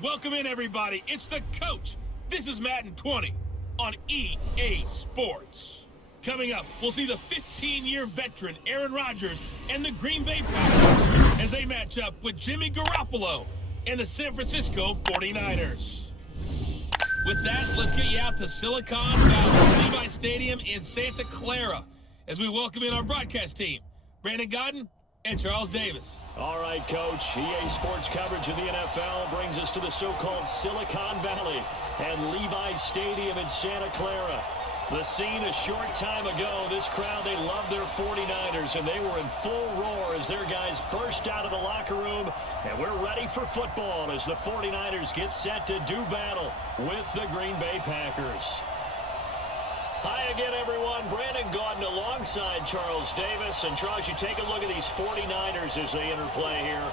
Welcome in, everybody. It's the coach. This is Madden 20 on EA Sports. Coming up, we'll see the 15-year veteran Aaron Rodgers and the Green Bay Packers as they match up with Jimmy Garoppolo and the San Francisco 49ers. With that, let's get you out to Silicon Valley, Levi Stadium in Santa Clara, as we welcome in our broadcast team, Brandon Godden and Charles Davis. All right, Coach. EA Sports coverage of the NFL brings us to the so-called Silicon Valley and Levi Stadium in Santa Clara. The scene a short time ago, this crowd, they love their 49ers, and they were in full roar as their guys burst out of the locker room, and we're ready for football as the 49ers get set to do battle with the Green Bay Packers. Hi again, everyone. Brandon Gaudin alongside Charles Davis. And Charles, you take a look at these 49ers as they interplay here.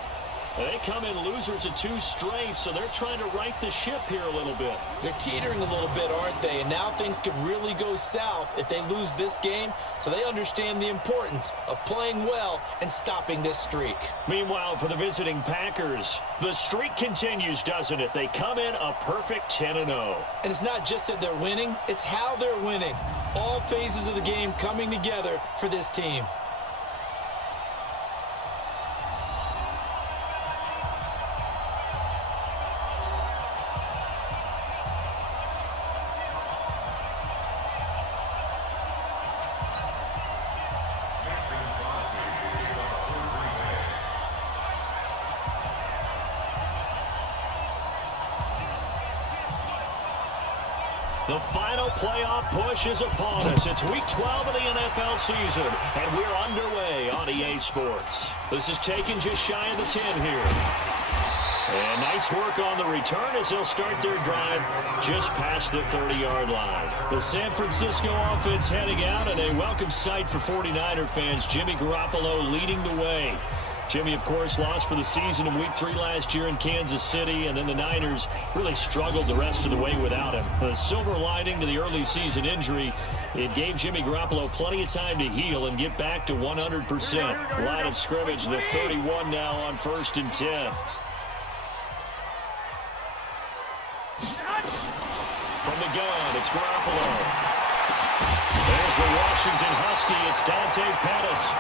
They come in losers of 2 straight, so they're trying to right the ship here a little bit. They're teetering a little bit, aren't they? And now things could really go south if they lose this game, so they understand the importance of playing well and stopping this streak. Meanwhile, for the visiting Packers, the streak continues, doesn't it? They come in a perfect 10-0. And it's not just that they're winning, it's how they're winning. All phases of the game coming together for this team. The final playoff push is upon us. It's Week 12 of the NFL season, and we're underway on EA Sports. This is taken just shy of the 10 here. And nice work on the return as they'll start their drive just past the 30-yard line. The San Francisco offense heading out, and a welcome sight for 49er fans. Jimmy Garoppolo leading the way. Jimmy, of course, lost for the season in Week 3 last year in Kansas City, and then the Niners really struggled the rest of the way without him. The silver lining to the early season injury, it gave Jimmy Garoppolo plenty of time to heal and get back to 100%. Line of scrimmage, the 31 now on 1st and 10. From the gun, it's Garoppolo. There's the Washington Husky. It's Dante Pettis.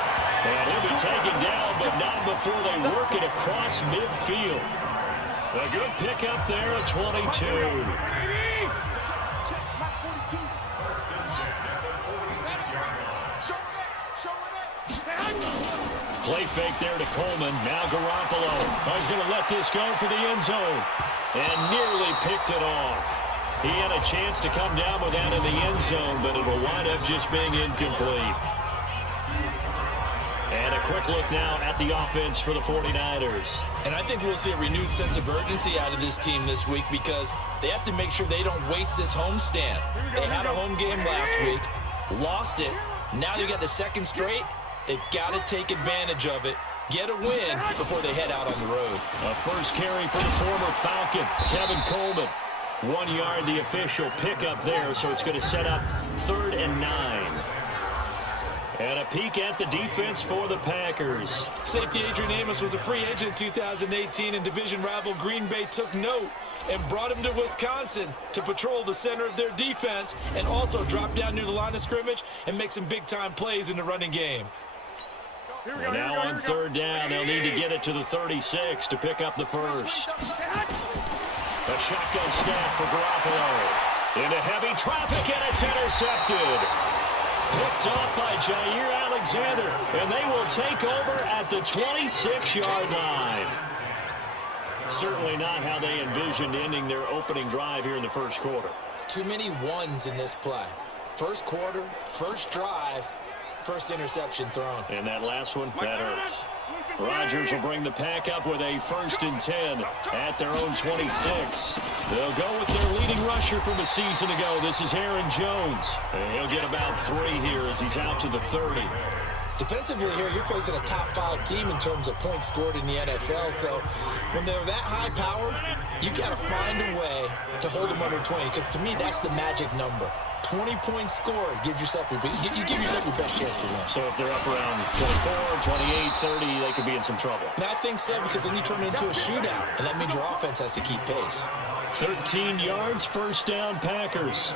And he'll be taken down, but not before they work it across midfield. A good pickup there at 22. Play fake there to Coleman. Now Garoppolo. He's going to let this go for the end zone. And nearly picked it off. He had a chance to come down with that in the end zone, but it will wind up just being incomplete. And a quick look now at the offense for the 49ers. And I think we'll see a renewed sense of urgency out of this team this week because they have to make sure they don't waste this homestand. They had a home game last week, lost it. Now they got the second straight. They've got to take advantage of it, get a win before they head out on the road. A first carry for the former Falcon, Tevin Coleman. 1 yard, the official pickup there, so it's going to set up 3rd and 9. And a peek at the defense for the Packers. Safety Adrian Amos was a free agent in 2018, and division rival Green Bay took note and brought him to Wisconsin to patrol the center of their defense and also drop down near the line of scrimmage and make some big-time plays in the running game. And now on 3rd down, they'll need to get it to the 36 to pick up the first. A shotgun snap for Garoppolo. Into heavy traffic, and it's intercepted. Picked off by Jair Alexander, and they will take over at the 26-yard line. Certainly not how they envisioned ending their opening drive here in the first quarter. Too many ones in this play. First quarter, first drive, first interception thrown. And that last one, that hurts. Rodgers will bring the pack up with a 1st and 10 at their own 26. They'll go with their leading rusher from a season ago. This is Aaron Jones. And he'll get about 3 here as he's out to the 30. Defensively here, you're facing a top 5 team in terms of points scored in the NFL. So when they're that high powered, you've got to find a way to hold them under 20. Because to me, that's the magic number. 20 points scored gives yourself you give yourself your best chance to win. So if they're up around 24, 28, 30, they could be in some trouble. And I think so, because then you turn it into a shootout, and that means your offense has to keep pace. 13 yards, first down, Packers.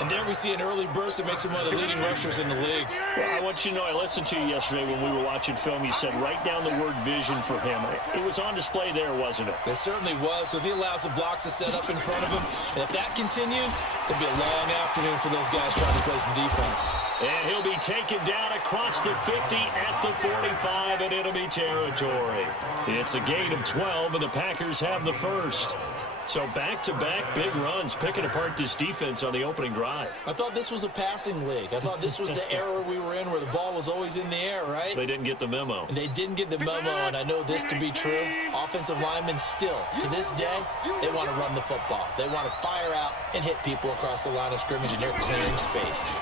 And there we see an early burst that makes him one of the leading rushers in the league. Well, I want you to know, I listened to you yesterday when we were watching film. You said write down the word vision for him. It was on display there, wasn't it? It certainly was, because he allows the blocks to set up in front of him. And if that continues, it'll be a long afternoon for those guys trying to play some defense. And he'll be taken down across the 50 at the 45 in enemy territory. It's a gain of 12, and the Packers have the first. So back-to-back big runs, picking apart this defense on the opening drive. I thought this was a passing league. I thought this was the era we were in where the ball was always in the air, right? They didn't get the memo. And they didn't get the memo, and I know this to be true. Offensive linemen still, to this day, they want to run the football. They want to fire out and hit people across the line of scrimmage, and they're clearing space.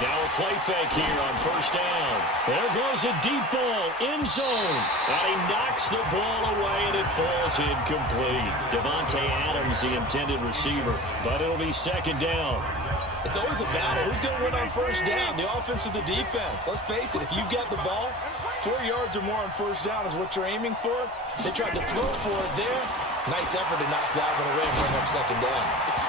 Now a play fake here on first down. There goes a deep ball, end zone. And he knocks the ball away, and it falls incomplete. Davante Adams, the intended receiver. But it'll be second down. It's always a battle. Who's going to win on first down, the offense or the defense? Let's face it, if you've got the ball, 4 yards or more on first down is what you're aiming for. They tried to throw for it there. Nice effort to knock that one away and bring up second down.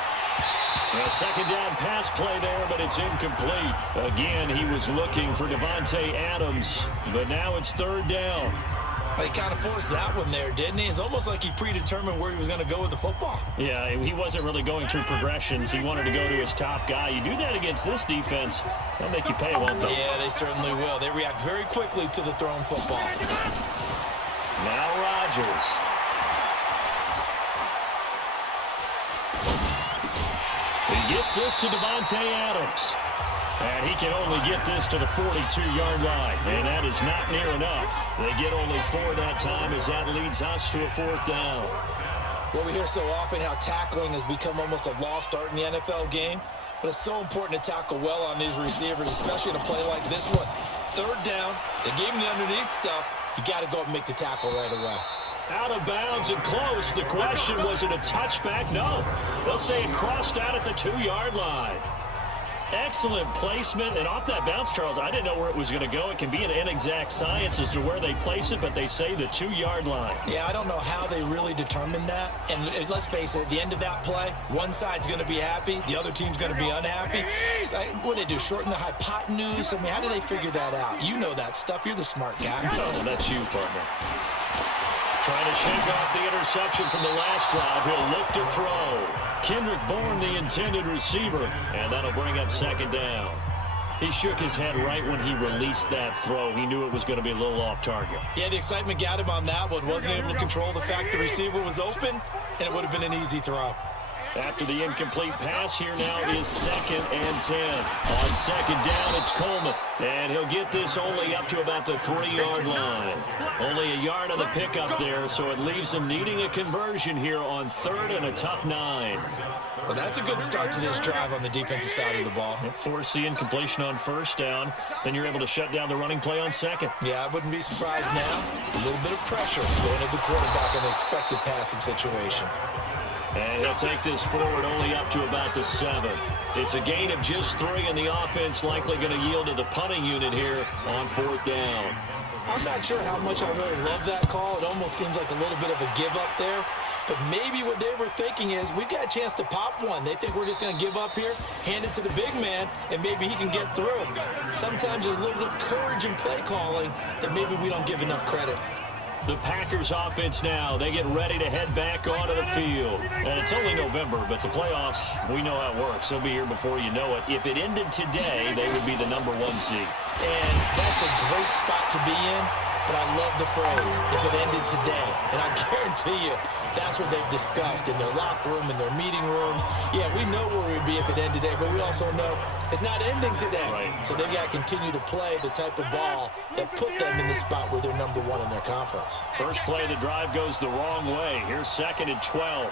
A second down pass play there, but it's incomplete. Again, he was looking for Davante Adams, but now it's third down. But he kind of forced that one there, didn't he? It's almost like he predetermined where he was going to go with the football. Yeah, he wasn't really going through progressions. He wanted to go to his top guy. You do that against this defense, they'll make you pay, won't they? Yeah, they certainly will. They react very quickly to the thrown football. Now Rodgers. He gets this to Davante Adams. And he can only get this to the 42-yard line. And that is not near enough. They get only 4 that time as that leads us to a fourth down. Well, we hear so often how tackling has become almost a lost art in the NFL game. But it's so important to tackle well on these receivers, especially in a play like this one. Third down, they gave him the underneath stuff. You got to go up and make the tackle right away. Out of bounds and close. The question, was it a touchback? No. They'll say it crossed out at the 2-yard line. Excellent placement, and off that bounce, Charles, I didn't know where it was going to go. It can be an inexact science as to where they place it, but they say the 2-yard line. Yeah, I don't know how they really determined that. And let's face it, at the end of that play, one side's going to be happy, the other team's going to be unhappy. It's like, what do they do, shorten the hypotenuse? I mean, how do they figure that out? You know that stuff. You're the smart guy. Oh, that's you, partner. Trying to shake off the interception from the last drive. He'll look to throw. Kendrick Bourne, the intended receiver, and that'll bring up second down. He shook his head right when he released that throw. He knew it was going to be a little off target. Yeah, the excitement got him on that one. Wasn't able to control the fact the receiver was open, and it would have been an easy throw. After the incomplete pass, here now is 2nd and 10. On second down, it's Coleman. And he'll get this only up to about the 3-yard line. Only a yard on the pickup there, so it leaves him needing a conversion here on 3rd and a tough 9. Well, that's a good start to this drive on the defensive side of the ball. Force the incompletion on first down. Then you're able to shut down the running play on second. Yeah, I wouldn't be surprised now. A little bit of pressure going at the quarterback in the expected passing situation. And he'll take this forward only up to about the 7. It's a gain of just 3, and the offense likely going to yield to the punting unit here on 4th down. I'm not sure how much I really love that call. It almost seems like a little bit of a give up there. But maybe what they were thinking is, we've got a chance to pop one. They think we're just going to give up here, hand it to the big man, and maybe he can get through. Sometimes there's a little bit of courage in play calling that maybe we don't give enough credit. The Packers offense now, they get ready to head back onto the field. And it's only November, but the playoffs, we know how it works. They'll be here before you know it. If it ended today, they would be the #1 seed. And that's a great spot to be in, but I love the phrase, if it ended today. And I guarantee you, that's what they've discussed in their locker room, in their meeting rooms. Yeah, we know where we'd be if it ended today, but we also know it's not ending today. Right. So they've got to continue to play the type of ball that put them in the spot where they're #1 in their conference. First play of the drive goes the wrong way. Here's 2nd and 12.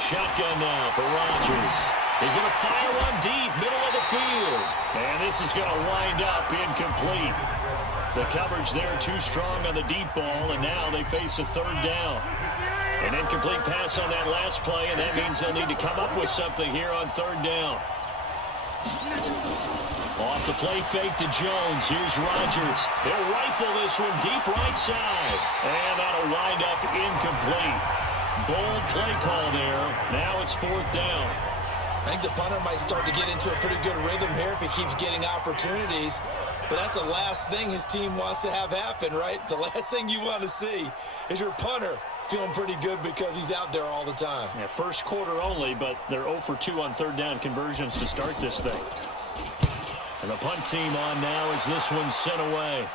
Shotgun now for Rodgers. He's going to fire one deep, middle of the field. And this is going to wind up incomplete. The coverage there too strong on the deep ball, and now they face a third down. An incomplete pass on that last play, and that means they'll need to come up with something here on third down. Off the play fake to Jones. Here's Rodgers. They'll rifle this one deep right side. And that'll wind up incomplete. Bold play call there. Now it's fourth down. I think the punter might start to get into a pretty good rhythm here if he keeps getting opportunities. But that's the last thing his team wants to have happen, right? The last thing you want to see is your punter feeling pretty good because he's out there all the time. Yeah, first quarter only, but they're 0 for 2 on third down conversions to start this thing. And the punt team on now as this one's sent away.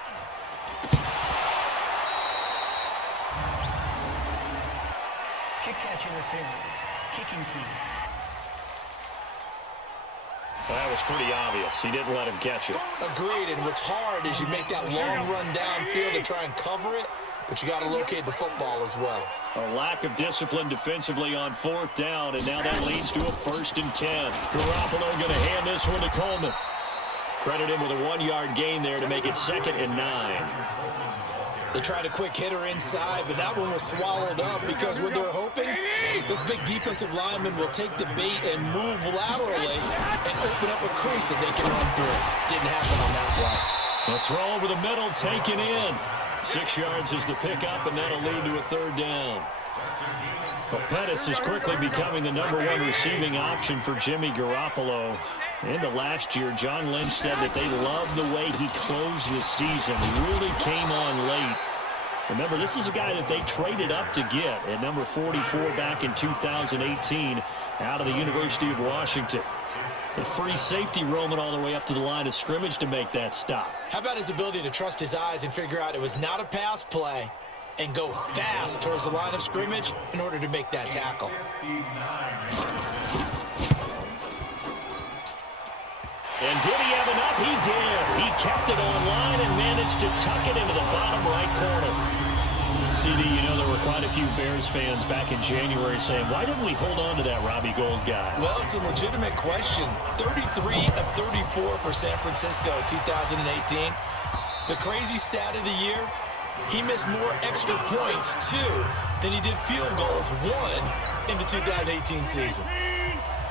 Kick catch interference. Kicking team. That was pretty obvious. He didn't let him catch it. Agreed, and what's hard is you make that long run downfield to try and cover it, but you got to locate the football as well. A lack of discipline defensively on fourth down, and now that leads to a 1st and 10. Garoppolo going to hand this one to Coleman. Credit him with a 1-yard gain there to make it 2nd and 9. They tried a quick hitter inside, but that one was swallowed up because what they're hoping, this big defensive lineman will take the bait and move laterally and open up a crease that they can run through. Didn't happen on that play. A throw over the middle taken in. 6 yards is the pickup, and that'll lead to a third down. Well, Pettis is quickly becoming the #1 receiving option for Jimmy Garoppolo. Into last year, John Lynch said that they loved the way he closed the season. Really came on late. Remember, this is a guy that they traded up to get at number 44 back in 2018 out of the University of Washington. The free safety roaming all the way up to the line of scrimmage to make that stop. How about his ability to trust his eyes and figure out it was not a pass play and go fast towards the line of scrimmage in order to make that tackle? And did he have enough? He did. He kept it online and managed to tuck it into the bottom right corner. CD, you know, there were quite a few Bears fans back in January saying, why didn't we hold on to that Robbie Gould guy? Well, it's a legitimate question. 33 of 34 for San Francisco 2018. The crazy stat of the year, he missed more extra points, 2, than he did field goals, 1, in the 2018 season.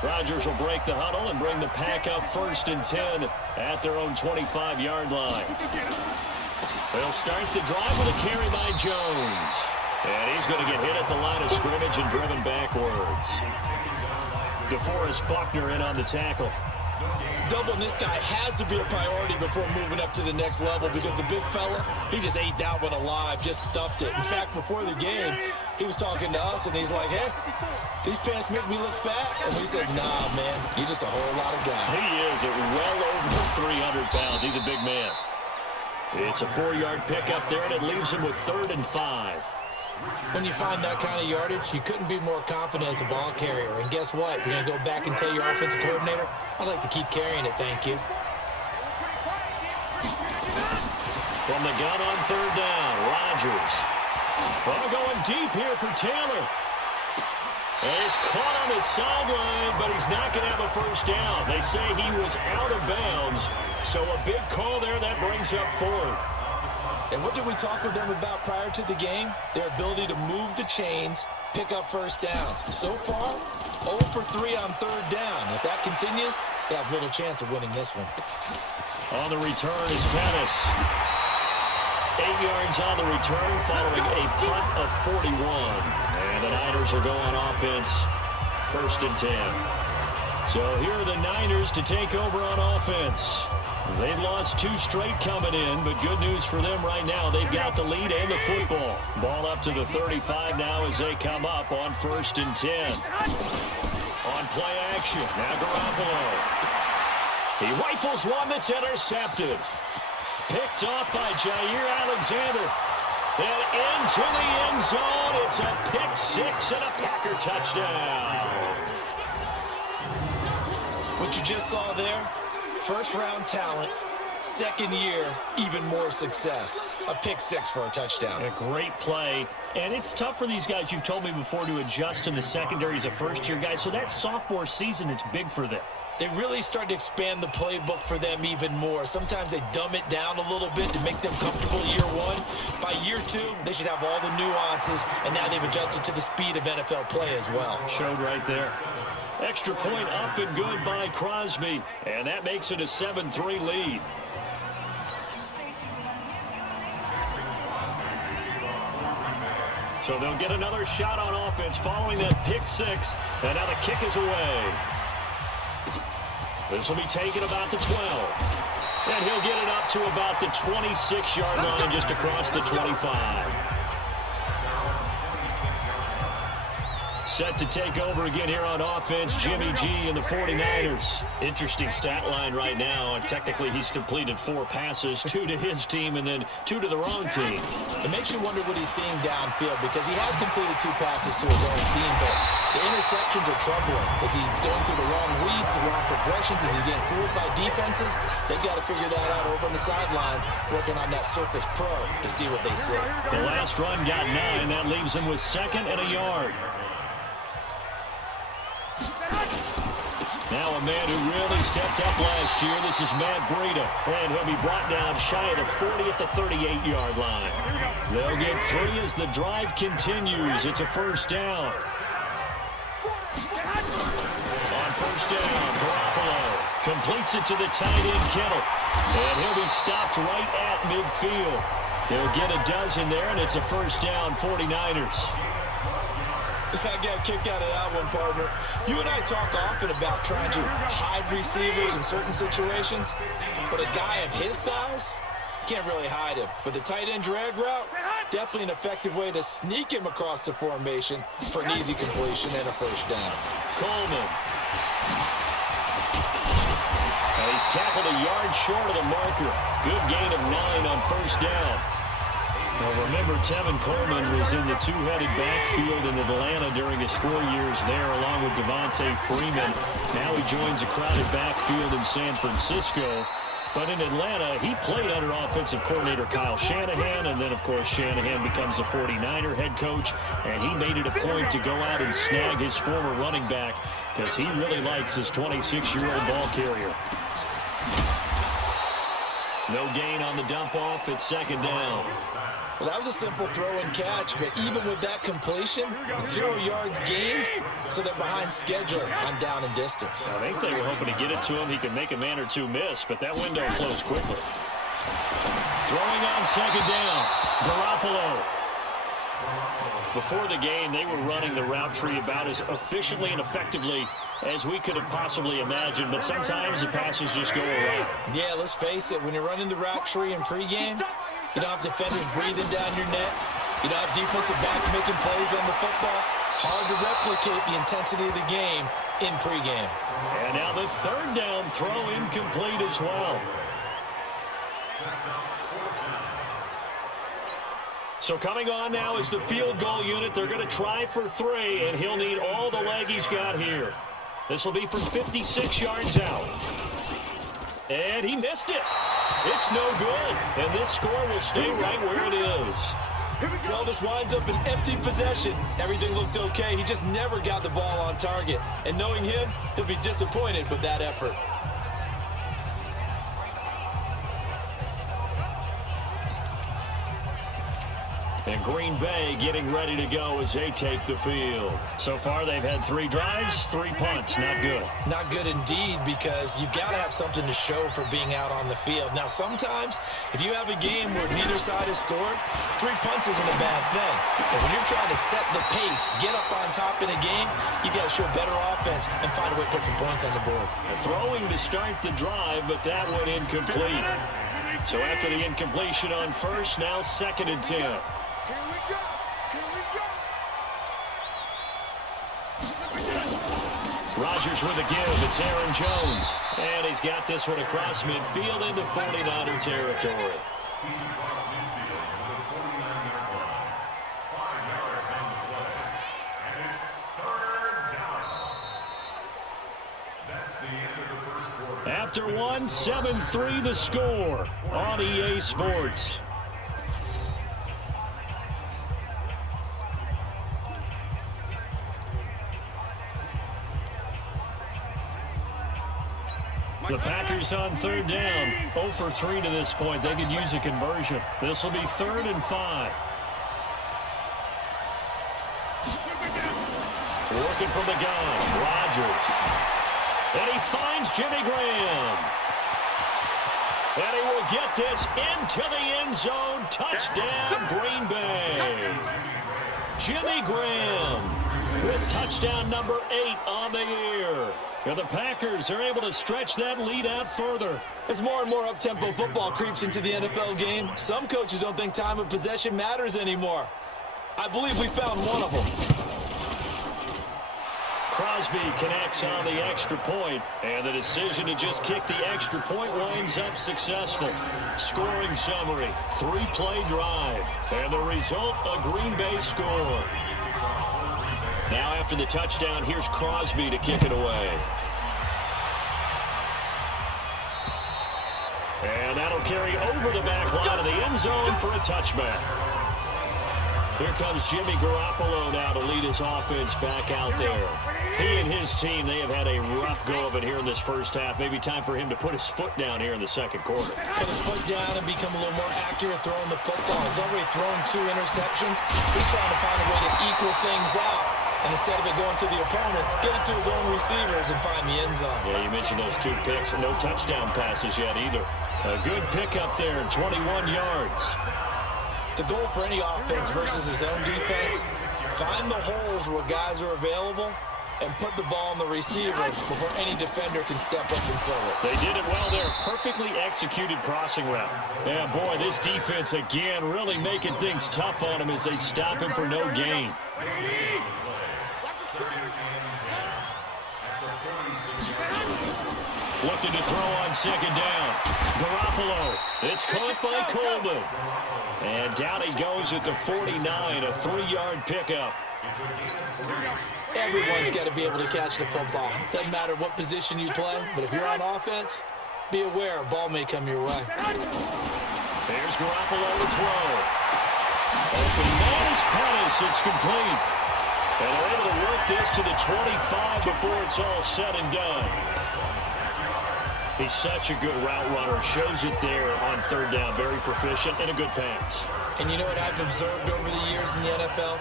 Rodgers will break the huddle and bring the pack up 1st and 10 at their own 25-yard line. They'll start the drive with a carry by Jones. And he's going to get hit at the line of scrimmage and driven backwards. DeForest Buckner in on the tackle. Doubling this guy has to be a priority before moving up to the next level because the big fella, he just ate that one alive, just stuffed it. In fact, before the game, he was talking to us, and he's like, hey, these pants make me look fat. And we said, nah, man, you're just a whole lot of guy. He is at well over 300 pounds. He's a big man. It's a 4-yard pickup there, and it leaves him with 3rd and 5. When you find that kind of yardage, you couldn't be more confident as a ball carrier. And guess what? You're going to go back and tell your offensive coordinator, I'd like to keep carrying it, thank you. From the gun on 3rd down, Rodgers. Well, going deep here for Taylor. And he's caught on the sideline, but he's not going to have a 1st down. They say he was out of bounds, so a big call there that brings up 4th. And what did we talk with them about prior to the game? Their ability to move the chains, pick up 1st downs. So far, 0 for 3 on 3rd down. If that continues, they have little chance of winning this one. On the return is Pettis. 8 yards on the return following a punt of 41. And the Niners are going offense 1st and 10. So here are the Niners to take over on offense. They've lost 2 straight coming in, but good news for them right now. They've got the lead and the football. Ball up to the 35 now as they come up on 1st and 10. On play action, now Garoppolo. He rifles one that's intercepted. Picked off by Jair Alexander. And into the end zone. It's a pick 6 and a Packer touchdown. What you just saw there, 1st-round talent, 2nd year, even more success. A pick 6 for a touchdown. A great play. And it's tough for these guys, you've told me before, to adjust in the secondary as a first-year guy. So that sophomore season is big for them. they really start to expand the playbook for them even more. Sometimes they dumb it down a little bit to make them comfortable year one. By year two, they should have all the nuances, and now they've adjusted to the speed of NFL play as well. Showed right there. Extra point up and good by Crosby, and that makes it a 7-3 lead. So they'll get another shot on offense following that pick six, and now the kick is away. This will be taken about the 12. And he'll get it up to about the 26-yard line, just across the 25. Set to take over again here on offense, Jimmy G and the 49ers. Interesting stat line right now. Technically, he's completed 4 passes, 2 to his team and then 2 to the wrong team. It makes you wonder what he's seeing downfield, because he has completed 2 passes to his own team, but the interceptions are troubling. Is he going through the wrong reads, the wrong progressions? Is he getting fooled by defenses? They've got to figure that out over on the sidelines, working on that Surface Pro to see what they say. The last run got 9. That leaves him with 2nd and a yard. Now a man who really stepped up last year. This is Bao Ritcho, and he'll be brought down shy of the 40 at the 38-yard line. They'll get 3 as the drive continues. It's a first down. On first down, Garoppolo completes it to the tight end, Kittle, and he'll be stopped right at midfield. They'll get a dozen there, and it's a first down, 49ers. I got a kick out of that one, partner. You and I talk often about trying to hide receivers in certain situations, but a guy of his size, can't really hide him. But the tight end drag route, definitely an effective way to sneak him across the formation for an easy completion and a first down. Coleman. And he's tackled a yard short of the marker. Good gain of 9 on first down. Well, remember, Tevin Coleman was in the two-headed backfield in Atlanta during his 4 years there, along with Devontae Freeman. Now he joins a crowded backfield in San Francisco. But in Atlanta, he played under offensive coordinator Kyle Shanahan, and then, of course, Shanahan becomes a 49er head coach, and he made it a point to go out and snag his former running back because he really likes his 26-year-old ball carrier. No gain on the dump-off. It's 2nd down. Well, that was a simple throw and catch, but even with that completion, 0 yards gained, so they're behind schedule on down and distance. I think they were hoping to get it to him. He could make a man or two miss, but that window closed quickly. Throwing on 2nd down, Garoppolo. Before the game, they were running the route tree about as efficiently and effectively as we could have possibly imagined, but sometimes the passes just go around. Yeah, let's face it, when you're running the route tree in pregame, you don't have defenders breathing down your neck. You don't have defensive backs making plays on the football. Hard to replicate the intensity of the game in pregame. And now the 3rd down throw incomplete as well. So coming on now is the field goal unit. They're going to try for 3, and he'll need all the leg he's got here. This will be from 56 yards out. And he missed it. It's no good. And this score will stay right where it is. Well, this winds up an empty possession. Everything looked okay. He just never got the ball on target. And knowing him, he'll be disappointed with that effort. And Green Bay getting ready to go as they take the field. So far, they've had 3 drives, 3 punts. Not good. Not good indeed, because you've got to have something to show for being out on the field. Now, sometimes, if you have a game where neither side has scored, 3 punts isn't a bad thing. But when you're trying to set the pace, get up on top in a game, you got to show better offense and find a way to put some points on the board. Throwing to start the drive, but that one incomplete. So after the incompletion on first, now 2nd and 10. Rodgers with a give. It's Aaron Jones. And he's got this one across midfield into 49er territory. After 1, 7-3 the score on EA Sports. The Packers on third down. 0 for 3 to this point. They could use a conversion. This will be 3rd and 5. Working from the gun. Rodgers. And he finds Jimmy Graham. And he will get this into the end zone. Touchdown, Green Bay. Jimmy Graham with touchdown number 8 on the year. And the Packers are able to stretch that lead out further. As more and more up-tempo football creeps into the NFL game, some coaches don't think time of possession matters anymore. I believe we found one of them. Crosby connects on the extra point, and the decision to just kick the extra point winds up successful. Scoring summary, 3-play drive, and the result, a Green Bay score. Now after the touchdown, here's Crosby to kick it away. And that'll carry over the back line of the end zone for a touchback. Here comes Jimmy Garoppolo now to lead his offense back out there. He and his team, they have had a rough go of it here in this first half. Maybe time for him to put his foot down here in the second quarter. Put his foot down and become a little more accurate throwing the football. He's already thrown 2 interceptions. He's trying to find a way to equal things out. And instead of it going to the opponents, get it to his own receivers and find the end zone. Yeah, you mentioned those 2 picks and no touchdown passes yet either. A good pickup there, 21 yards. The goal for any offense versus his own defense, find the holes where guys are available and put the ball on the receiver before any defender can step up and fill it. They did it well there. Perfectly executed crossing route. Yeah, boy, this defense again really making things tough on him as they stop him for no gain. Looking to throw on second down. Garoppolo. It's caught by Coleman. And down he goes at the 49, a 3-yard pickup. Everyone's got to be able to catch the football. Doesn't matter what position you play, but if you're on offense, be aware a ball may come your way. There's Garoppolo to throw. Open man is Pettis. It's complete. And they're able to work this to the 25 before it's all said and done. He's such a good route runner. Shows it there on third down. Very proficient and a good pass. And you know what I've observed over the years in the NFL?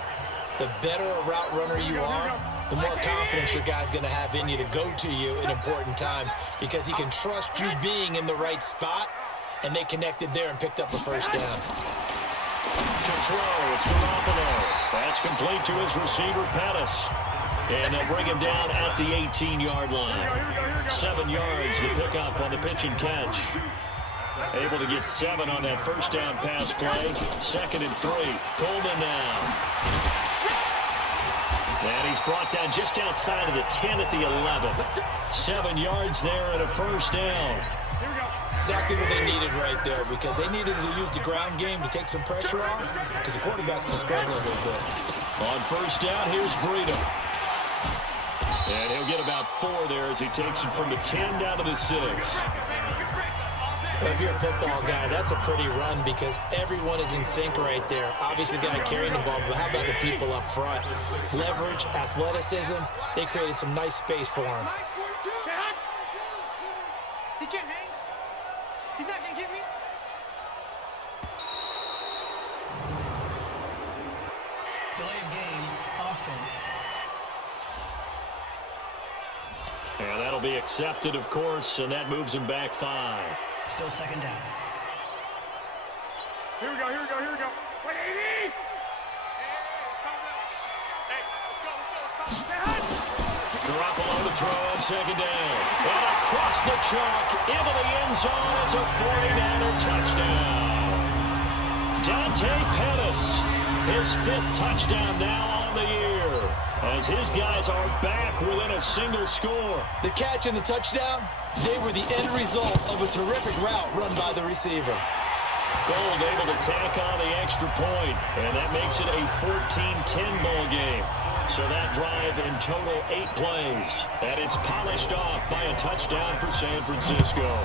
The better a route runner you are, the more confidence your guy's going to have in you to go to you in important times because he can trust you being in the right spot, and they connected there and picked up a first down. To throw, it's Garoppolo. That's complete to his receiver, Pettis. And they'll bring him down at the 18-yard line. 7 yards, the pickup on the pitch and catch. Able to get 7 on that first down pass play. 2nd and 3. Coleman now. And he's brought down just outside of the 10 at the 11. 7 yards there and a first down. Exactly what they needed right there because they needed to use the ground game to take some pressure off because the quarterback's been struggling a little bit. On first down, here's Breida. And he'll get about 4 there as he takes it from the 10 down to the 6. If you're a football guy, that's a pretty run because everyone is in sync right there. Obviously, the guy carrying the ball, but how about the people up front? Leverage, athleticism, they created some nice space for him. He can't hang. He's not going to get me. Delay of game, offense. And that'll be accepted, of course, and that moves him back 5. Still second down. Here we go. Wait, 80! Garoppolo to throw on second down. And across the chalk into the end zone. It's a 49er touchdown. Dante Pettis, his 5th touchdown now on the year, as his guys are back within a single score. The catch and the touchdown, they were the end result of a terrific route run by the receiver. Gold able to tack on the extra point, and that makes it a 14-10 ball game. So that drive in total 8 plays, and it's polished off by a touchdown for San Francisco.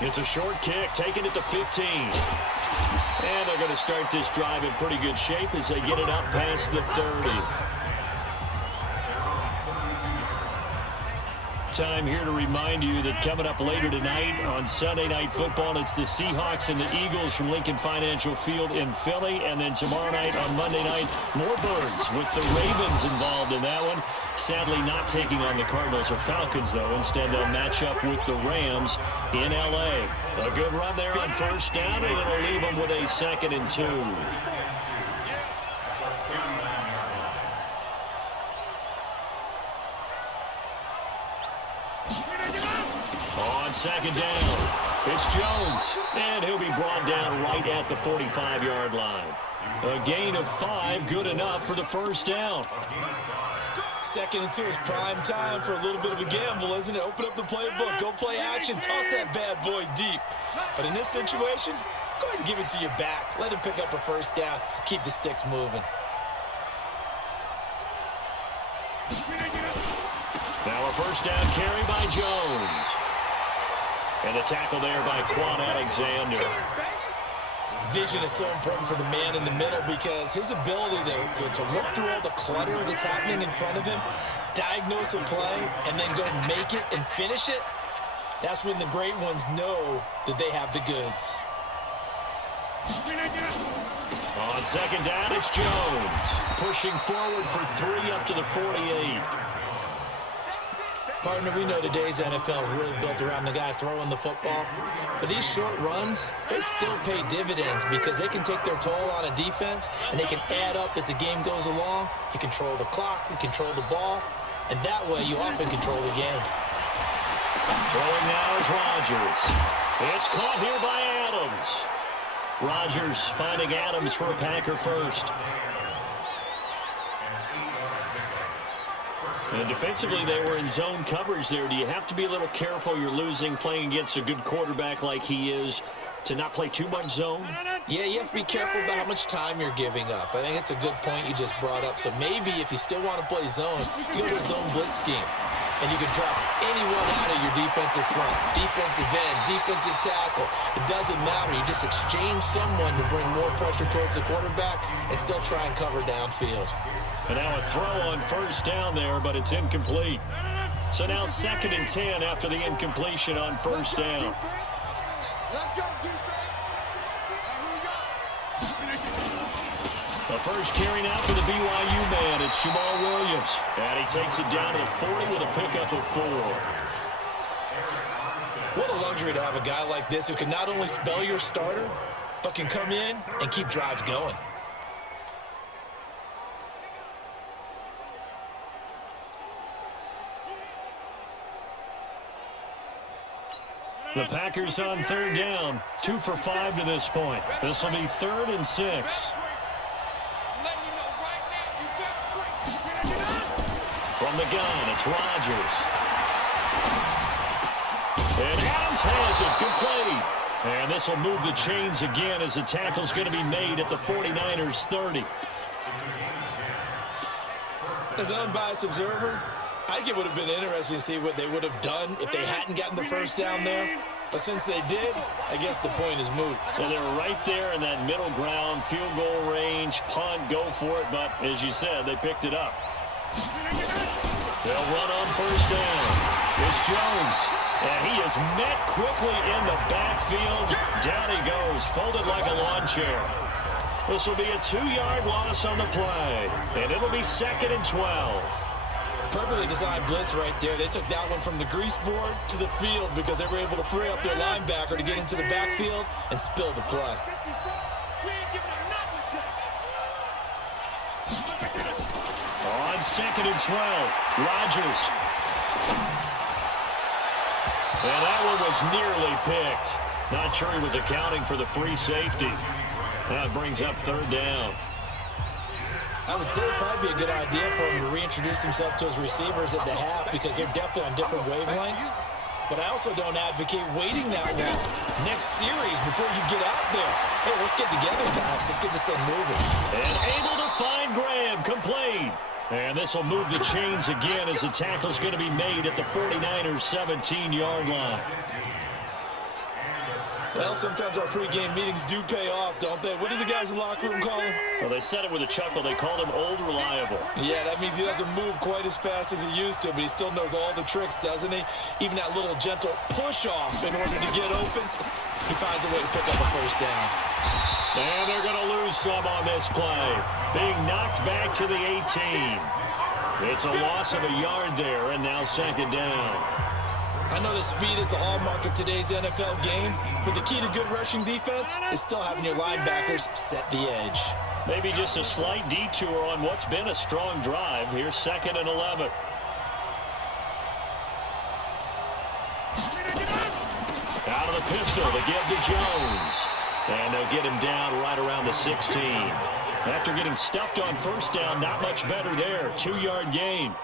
It's a short kick, taking it to 15. And they're going to start this drive in pretty good shape as they get it up past the 30. time here to remind you that coming up later tonight on Sunday Night Football, it's the Seahawks and the Eagles from Lincoln Financial Field in Philly. And then tomorrow night on Monday night, more Birds with the Ravens involved in that one. Sadly not taking on the Cardinals or Falcons, though. Instead, they'll match up with the Rams in L.A. A good run there on first down, and it'll leave them with a 2nd and 2. On 2nd down, it's Jones, and he'll be brought down right at the 45-yard line. A gain of 5, good enough for the first down. 2nd and 2 is prime time for a little bit of a gamble, isn't it? Open up the playbook, go play action, toss that bad boy deep. But in this situation, go ahead and give it to your back. Let him pick up a first down, keep the sticks moving. Now a first down carry by Jones. And the tackle there by Quan Alexander. Vision is so important for the man in the middle because his ability to look through all the clutter that's happening in front of him, diagnose a play, and then go make it and finish it, that's when the great ones know that they have the goods. On 2nd down, it's Jones. Pushing forward for 3 up to the 48. Partner, we know today's NFL is really built around the guy throwing the football. But these short runs, they still pay dividends because they can take their toll on a defense and they can add up as the game goes along. You control the clock, you control the ball, and that way you often control the game. Throwing now is Rodgers. It's caught here by Adams. Rodgers finding Adams for a Packer first. And defensively, they were in zone coverage there. Do you have to be a little careful? You're losing playing against a good quarterback like he is to not play too much zone? Yeah, you have to be careful about how much time you're giving up. I think it's a good point you just brought up. So maybe if you still want to play zone, you go to a zone blitz scheme. And you can drop anyone out of your defensive front, defensive end, defensive tackle. It doesn't matter. You just exchange someone to bring more pressure towards the quarterback and still try and cover downfield. And now a throw on first down there, but it's incomplete. So now 2nd and 10 after the incompletion on first down. Let's go, defense. Here we go. The first carry now for the BYU man. It's Jamal Williams. And he takes it down to the 40 with a pickup of 4. What a luxury to have a guy like this who can not only spell your starter, but can come in and keep drives going. The Packers on 3rd down. 2 for 5 to this point. This will be 3rd and 6. From the gun, it's Rodgers. And Adams has it. Good play. And this will move the chains again as the tackle's going to be made at the 49ers 30. As an unbiased observer, I think it would have been interesting to see what they would have done if they hadn't gotten the first down there. But since they did, I guess the point is moot. Yeah, they were right there in that middle ground, field goal range, punt, go for it. But as you said, they picked it up. They'll run on first down. It's Jones. And he is met quickly in the backfield. Down he goes, folded like a lawn chair. This will be a 2-yard loss on the play. And it'll be 2nd and 12. Perfectly designed blitz right there. They took that one from the grease board to the field because they were able to free up their linebacker to get into the backfield and spill the play. On 2nd and 12, Rodgers. And that one was nearly picked. Not sure he was accounting for the free safety. That brings up 3rd down. I would say it'd probably be a good idea for him to reintroduce himself to his receivers at the half because they're definitely on different wavelengths. But I also don't advocate waiting that long next series before you get out there. Hey, let's get together, guys. Let's get this thing moving. And able to find Graham, complete. And this will move the chains again as the tackle's going to be made at the 49ers 17-yard line. Well, sometimes our pregame meetings do pay off, don't they? What do the guys in the locker room call him? Well, they said it with a chuckle. They called him Old Reliable. Yeah, that means he doesn't move quite as fast as he used to, but he still knows all the tricks, doesn't he? Even that little gentle push-off in order to get open, he finds a way to pick up a first down. And they're going to lose some on this play. Being knocked back to the 18. It's a loss of a yard there, and now second down. I know that speed is the hallmark of today's NFL game, but the key to good rushing defense is still having your linebackers set the edge. Maybe just a slight detour on what's been a strong drive. Here's 2nd and 11. Out of the pistol to give to Jones. And they'll get him down right around the 16. After getting stuffed on first down, not much better there. 2-yard gain.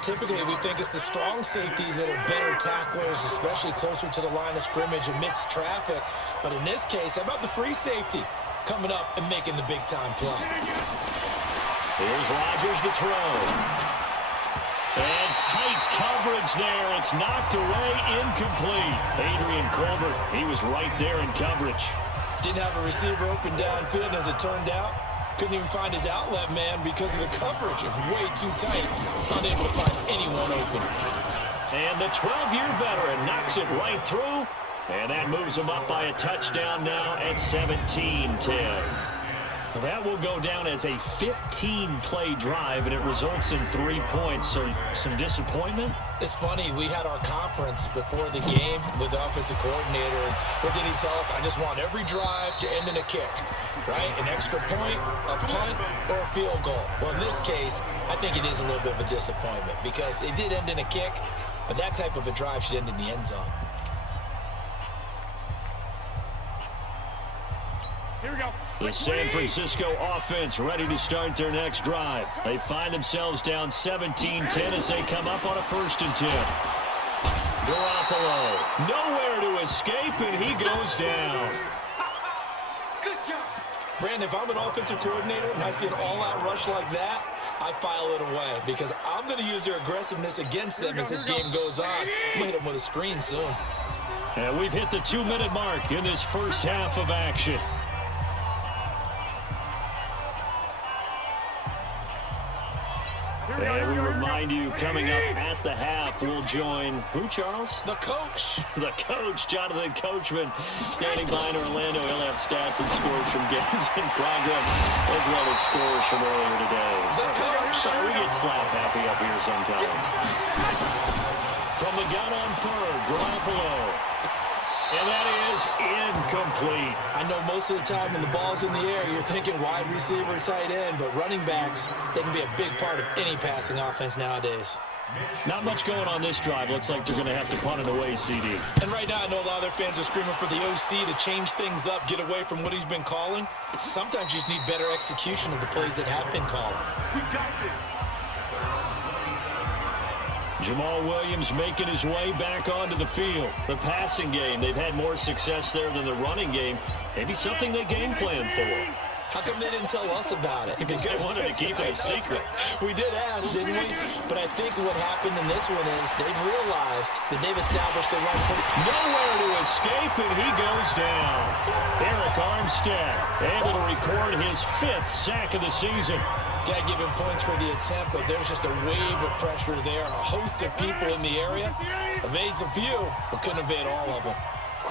Typically, we think it's the strong safeties that are better tacklers, especially closer to the line of scrimmage amidst traffic. But in this case, how about the free safety coming up and making the big-time play? Here's Rodgers to throw. And tight coverage there. It's knocked away, incomplete. Adrian Colbert, he was right there in coverage. Didn't have a receiver open downfield, and as it turned out, couldn't even find his outlet man because of the coverage. It was way too tight. Unable to find anyone open. And the 12-year veteran knocks it right through. And that moves him up by a touchdown now at 17-10. That will go down as a 15-play drive, and it results in 3 points. So some disappointment? It's funny, we had our conference before the game with the offensive coordinator, and what did he tell us? I just want every drive to end in a kick, right? An extra point, a punt, or a field goal. Well, in this case, I think it is a little bit of a disappointment because it did end in a kick, but that type of a drive should end in the end zone. Here we go. The San Francisco offense ready to start their next drive. They find themselves down 17-10 as they come up on a 1st and 10. Garoppolo, nowhere to escape, and he goes down. Good job. Brandon, if I'm an offensive coordinator and I see an all-out rush like that, I file it away because I'm going to use their aggressiveness against them as this game goes on. I'm going to hit them with a screen soon. And we've hit the 2-minute mark in this first half of action. And we remind you, coming up at the half, we'll join who, Charles? The coach. The coach, Jonathan Coachman, standing by in Orlando. He'll have stats and scores from games in progress, as well as scores from earlier today. The coach. We get slap happy up here sometimes. From the gun on 3rd, Garoppolo. And that is incomplete. I know most of the time when the ball's in the air, you're thinking wide receiver, tight end, but running backs, they can be a big part of any passing offense nowadays. Not much going on this drive. Looks like they're going to have to punt it away, CD. And right now, I know a lot of their fans are screaming for the OC to change things up, get away from what he's been calling. Sometimes you just need better execution of the plays that have been called. We got this. Jamal Williams making his way back onto the field. The passing game, they've had more success there than the running game. Maybe something they game plan for. How come they didn't tell us about it? Because they wanted to keep it a secret. We did ask, didn't we? But I think what happened in this one is they've realized that they've established the run. Nowhere to escape, and he goes down. Eric Armstead able to record his 5th sack of the season. Got to give him points for the attempt, but there's just a wave of pressure there. A host of people in the area. Evades a few, but couldn't evade all of them.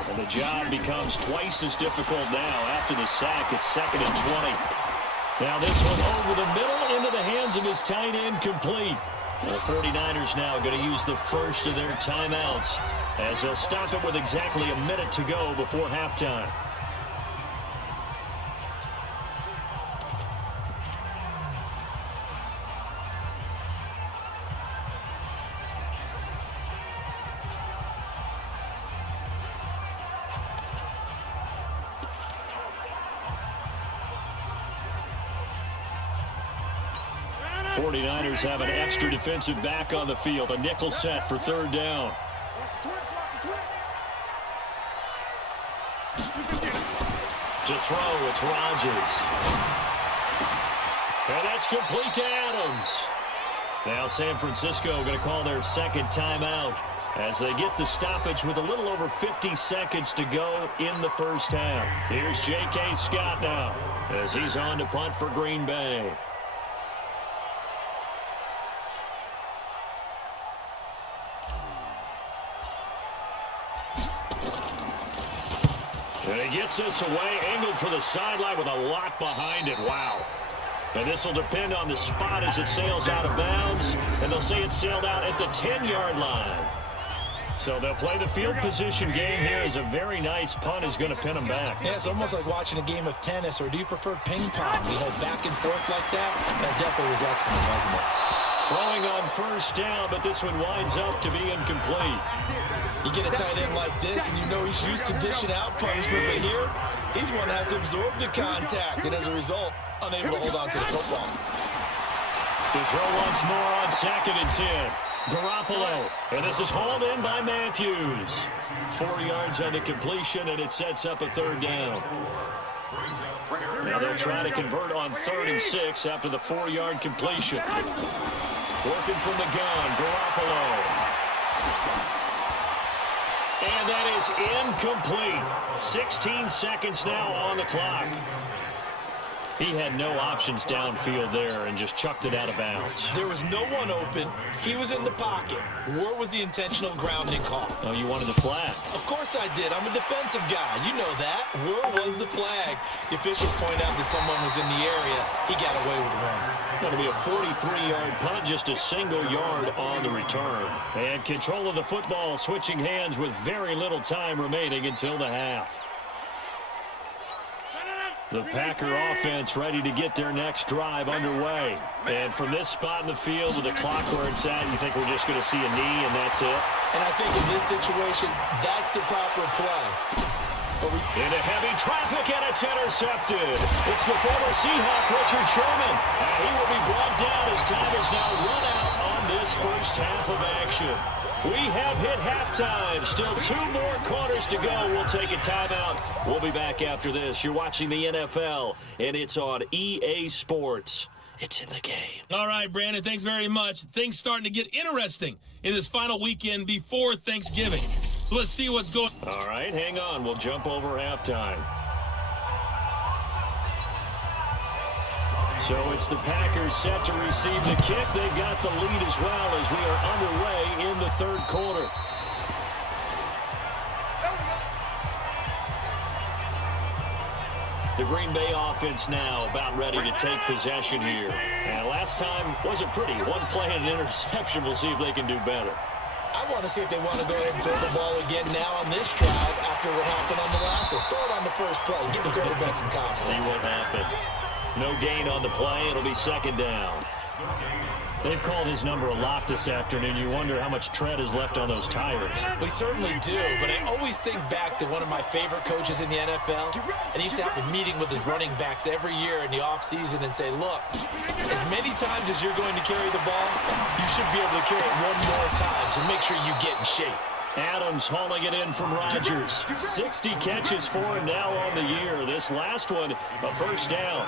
And the job becomes twice as difficult now after the sack. It's 2nd and 20. Now this one over the middle into the hands of his tight end, complete. And the 49ers now going to use the first of their timeouts as they'll stop it with exactly a minute to go before halftime. '49ers have an extra defensive back on the field. A nickel set for 3rd down. To throw, it's Rodgers. And that's complete to Adams. Now San Francisco going to call their 2nd timeout. as they get the stoppage with a little over 50 seconds to go in the first half. Here's J.K. Scott now as he's on to punt for Green Bay. And he gets this away, angled for the sideline with a lot behind it. Wow. And this will depend on the spot as it sails out of bounds. And they'll say it sailed out at the 10-yard line. So they'll play the field position game here as a very nice punt is going to pin them back. Yeah, it's almost like watching a game of tennis, or do you prefer ping pong? You know, back and forth like that? That definitely was excellent, wasn't it? Throwing on first down, but this one winds up to be incomplete. You get a tight end like this, and you know he's used to dishing out punishment, but here, he's one that has to absorb the contact, and as a result, unable to hold on to the football. To throw once more on 2nd and 10. Garoppolo, and this is hauled in by Matthews. 4 yards on the completion, and it sets up a 3rd down. Now they'll try to convert on 3rd and 6 after the 4-yard completion. Working from the gun, Garoppolo. And that is incomplete. 16 seconds now on the clock. He had no options downfield there and just chucked it out of bounds. There was no one open. He was in the pocket. Where was the intentional grounding call? Oh, you wanted the flag. Of course I did. I'm a defensive guy. You know that. Where was the flag? The officials point out that someone was in the area. He got away with one. Going to be a 43-yard punt, just a single yard on the return. And control of the football, switching hands with very little time remaining until the half. The Packer offense ready to get their next drive underway. And from this spot in the field with the clock where it's at, you think we're just going to see a knee and that's it? And I think in this situation, that's the proper play. But into heavy traffic, and it's intercepted. It's the former Seahawk, Richard Sherman. And he will be brought down as time is now run out on this first half of action. We have hit halftime. Still 2 more quarters to go. We'll take a timeout. We'll be back after this. You're watching the NFL, and it's on EA Sports. It's in the game. All right, Brandon, thanks very much. Things starting to get interesting in this final weekend before Thanksgiving. So let's see what's going on. All right, hang on. We'll jump over halftime. So it's the Packers set to receive the kick. They've got the lead as well as we are underway in the 3rd quarter. The Green Bay offense now about ready to take possession here. And last time wasn't pretty. One play and an interception. We'll see if they can do better. I want to see if they want to go ahead and throw the ball again now on this drive after what happened on the last one. Throw it on the first play. Give the quarterback some confidence. See what happens. No gain on the play. It'll be 2nd down. They've called his number a lot this afternoon. You wonder how much tread is left on those tires. We certainly do, but I always think back to one of my favorite coaches in the NFL, and he used to have a meeting with his running backs every year in the offseason and say, look, as many times as you're going to carry the ball, you should be able to carry it 1 more time, so make sure you get in shape. Adams hauling it in from Rodgers. 60 catches for him now on the year. This last one, a first down.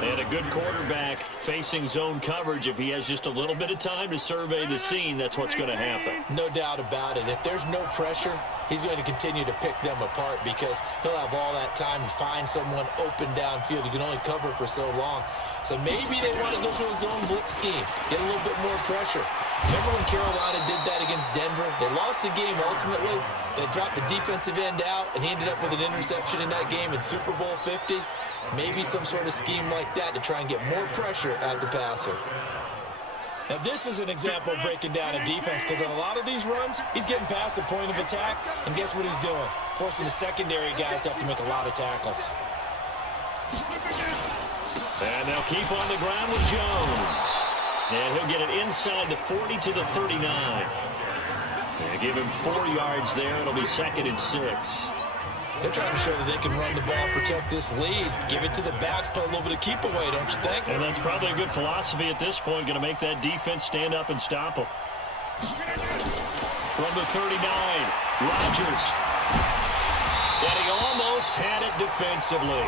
And a good quarterback facing zone coverage. If he has just a little bit of time to survey the scene, that's what's going to happen. No doubt about it. If there's no pressure, he's going to continue to pick them apart because he'll have all that time to find someone open downfield. You can only cover for so long. So maybe they want to go to a zone blitz scheme, get a little bit more pressure. Remember when Carolina did that against Denver? They lost the game ultimately. They dropped the defensive end out, and he ended up with an interception in that game in Super Bowl 50. Maybe some sort of scheme like that to try and get more pressure at the passer. Now, this is an example of breaking down a defense because on a lot of these runs, he's getting past the point of attack, and guess what he's doing? Forcing the secondary guys to have to make a lot of tackles. And they'll keep on the ground with Jones. And he'll get it inside the 40 to the 39. And give him 4 yards there. It'll be 2nd and 6. They're trying to show that they can run the ball and protect this lead. Give it to the backs, put a little bit of keep away, don't you think? And that's probably a good philosophy at this point. Going to make that defense stand up and stop them. From the 39, Rodgers. And he almost had it defensively.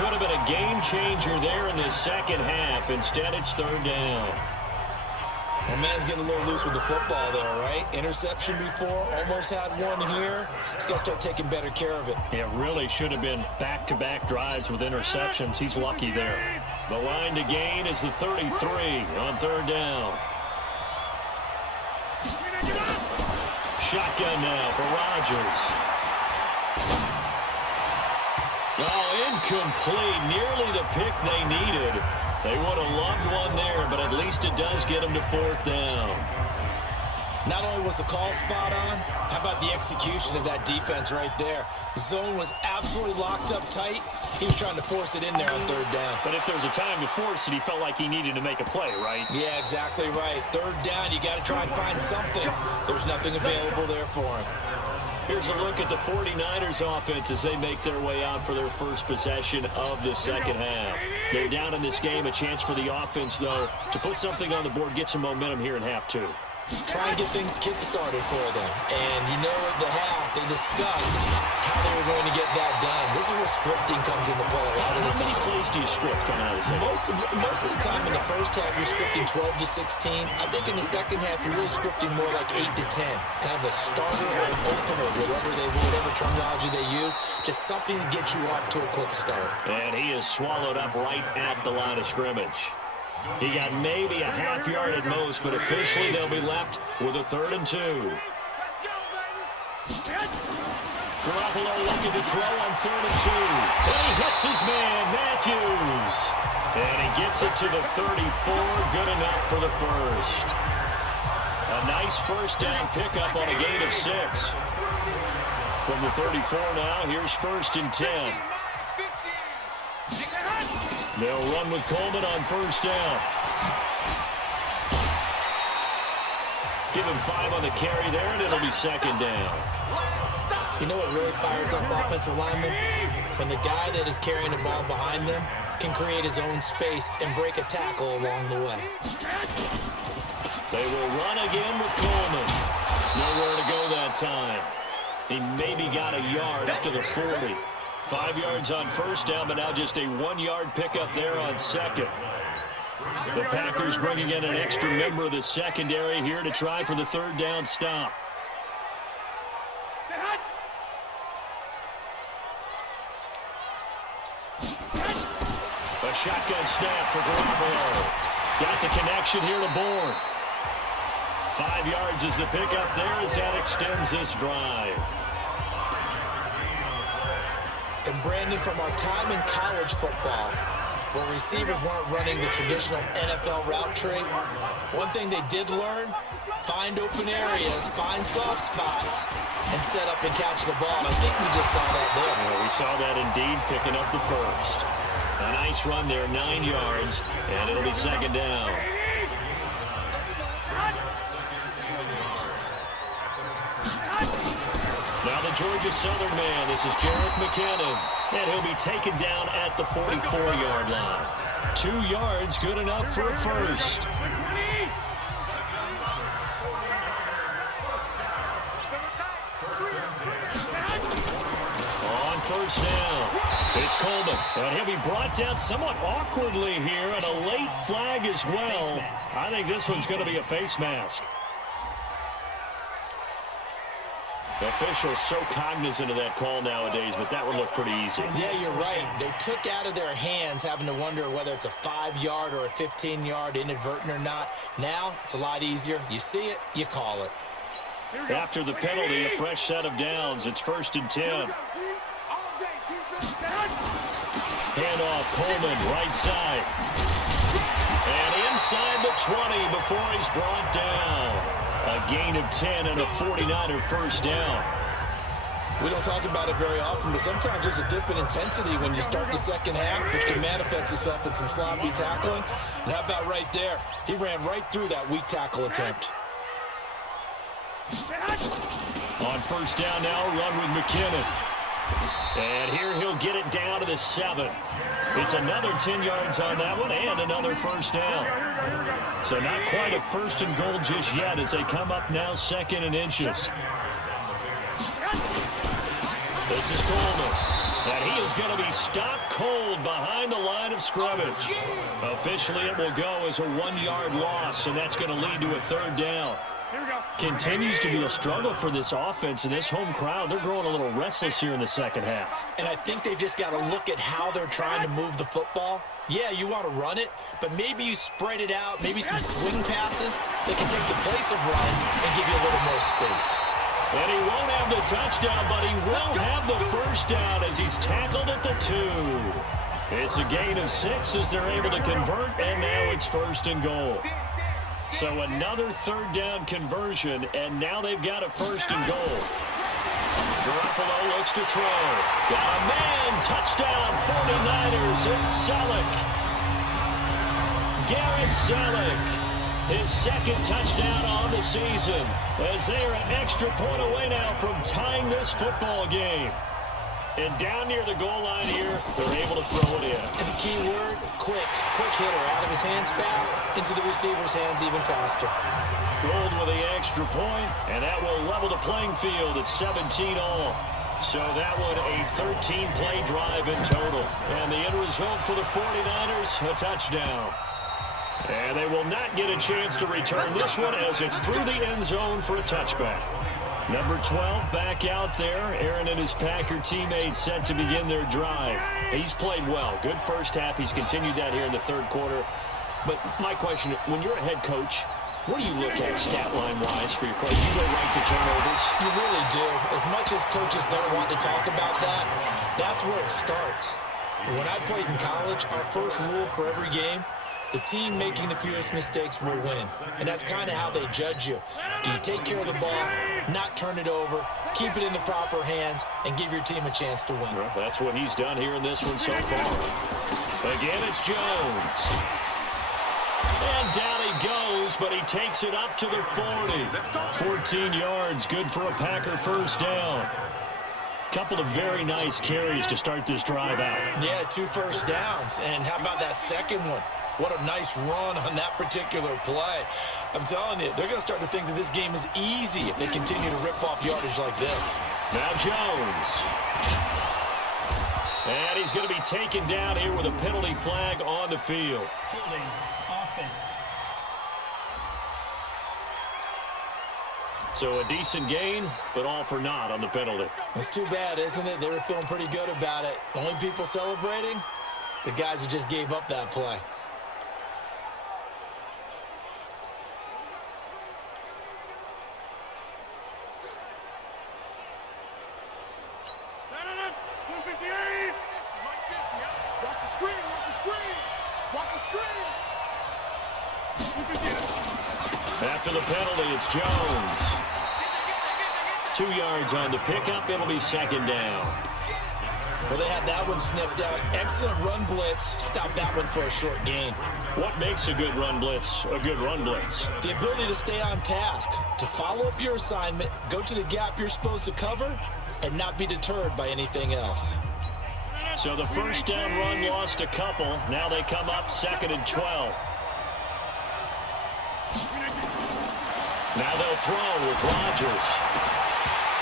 Could have been a game changer there in the second half. Instead, it's 3rd down. The man's getting a little loose with the football there, right? Interception before, almost had one here. He's got to start taking better care of it. It really should have been back-to-back drives with interceptions. He's lucky there. The line to gain is the 33 on third down. Shotgun now for Rodgers. Oh, incomplete. Nearly the pick they needed. They would have loved one there, but at least it does get them to fourth down. Not only was the call spot on, how about the execution of that defense right there? The zone was absolutely locked up tight. He was trying to force it in there on third down. But if there was a time to force it, he felt like he needed to make a play, right? Yeah, exactly right. Third down, you got to try and find something. There's nothing available there for him. Here's a look at the 49ers offense as they make their way out for their first possession of the second half. They're down in this game. A chance for the offense, though, to put something on the board, get some momentum here in half two. Try and get things kick-started for them. And you know at the half, they discussed how they were going to get that done. This is where scripting comes into play a lot of the time. How many plays do you script coming out of the second? Most of the time in the first half, you're scripting 12 to 16. I think in the second half, you're really scripting more like 8 to 10. Kind of a starter or an opener, whatever terminology they use. Just something to get you off to a quick start. And he is swallowed up right at the line of scrimmage. He got maybe a half yard at most, but officially they'll be left with a 3rd and 2. Garoppolo looking to throw on 3rd and 2. And he hits his man, Matthews. And he gets it to the 34. Good enough for the first. A nice first down pickup on a gain of 6. From the 34 now, here's 1st and 10. They'll run with Coleman on first down. Give him 5 on the carry there, and it'll be 2nd down. You know what really fires up offensive linemen? When the guy that is carrying the ball behind them can create his own space and break a tackle along the way. They will run again with Coleman. Nowhere to go that time. He maybe got a yard up to the 40. 5 yards on first down, but now just a 1-yard pickup there on second. The Packers bringing in an extra member of the secondary here to try for the 3rd down stop. A shotgun snap for Garoppolo. Got the connection here to Bourne. 5 yards is the pickup there as that extends this drive. And Brandon, from our time in college football, where receivers weren't running the traditional NFL route tree, one thing they did learn, find open areas, find soft spots, and set up and catch the ball. And I think we just saw that there. Well, we saw that indeed, picking up the first. A nice run there, 9 yards, and it'll be 2nd down. Now the Georgia Southern man, this is Jerick McKinnon, and he'll be taken down at the 44-yard line. 2 yards, good enough for a first. On first down, it's Coleman, and he'll be brought down somewhat awkwardly here, and a late flag as well. I think this one's going to be a face mask. The officials so cognizant of that call nowadays, but that would look pretty easy. Yeah, you're right. They took out of their hands having to wonder whether it's a 5-yard or a 15-yard inadvertent or not. Now, it's a lot easier. You see it, you call it. After the penalty, a fresh set of downs. It's 1st and 10. Handoff, Coleman, right side. And inside the 20 before he's brought down. A gain of 10 and a 49er first down. We don't talk about it very often, but sometimes there's a dip in intensity when you start the second half, which can manifest itself in some sloppy tackling. And how about right there? He ran right through that weak tackle attempt. On first down now, run with McKinnon. And here he'll get it down to the 7. It's another 10 yards on that one and another first down. So not quite a 1st and goal just yet as they come up now 2nd and inches. This is Coleman. And he is going to be stopped cold behind the line of scrimmage. Officially, it will go as a 1-yard loss, and that's going to lead to a 3rd down. Continues to be a struggle for this offense, and this home crowd, they're growing a little restless here in the second half. And I think they've just got to look at how they're trying to move the football. Yeah, you want to run it, but maybe you spread it out, maybe some swing passes that can take the place of runs and give you a little more space. And he won't have the touchdown, but he will have the first down as he's tackled at the 2. It's a gain of 6 as they're able to convert, and now it's 1st and goal. So another 3rd down conversion, and now they've got a 1st and goal. Garoppolo looks to throw. Got a man, touchdown, 49ers, it's Selleck. Garrett Selleck. His 2nd touchdown on the season, as they are an extra point away now from tying this football game. And down near the goal line here, they're able to throw it in. And the key word, quick. Quick hitter, out of his hands fast, into the receiver's hands even faster. Gold with the extra point, and that will level the playing field at 17 all. So that one a 13-play drive in total. And the end result for the 49ers, a touchdown. And they will not get a chance to return this one as it's through the end zone for a touchback. Number 12 back out there. Aaron and his Packer teammates set to begin their drive. He's played well. Good first half. He's continued that here in the 3rd quarter. But my question, when you're a head coach, what do you look at stat line-wise for your coach? You go right to turnovers? You really do. As much as coaches don't want to talk about that, that's where it starts. When I played in college, our first rule for every game, the team making the fewest mistakes will win. And that's kind of how they judge you. Do you take care of the ball, not turn it over, keep it in the proper hands, and give your team a chance to win? Well, that's what he's done here in this one so far. Again, it's Jones. And down he goes, but he takes it up to the 40. 14 yards, good for a Packer first down. Couple of very nice carries to start this drive out. Yeah, 2 first downs. And how about that second one? What a nice run on that particular play. I'm telling you, they're going to start to think that this game is easy if they continue to rip off yardage like this. Now Jones. And he's going to be taken down here with a penalty flag on the field. Holding offense. So a decent gain, but all for naught on the penalty. It's too bad, isn't it? They were feeling pretty good about it. The only people celebrating, the guys who just gave up that play. After the penalty, it's Jones. 2 yards on the pickup. It'll be 2nd down. Well, they had that one sniffed out. Excellent run blitz. Stop that one for a short gain. What makes a good run blitz a good run blitz? The ability to stay on task, to follow up your assignment, go to the gap you're supposed to cover, and not be deterred by anything else. So the first down run lost a couple. Now they come up 2nd and 12. Now they'll throw with Rodgers.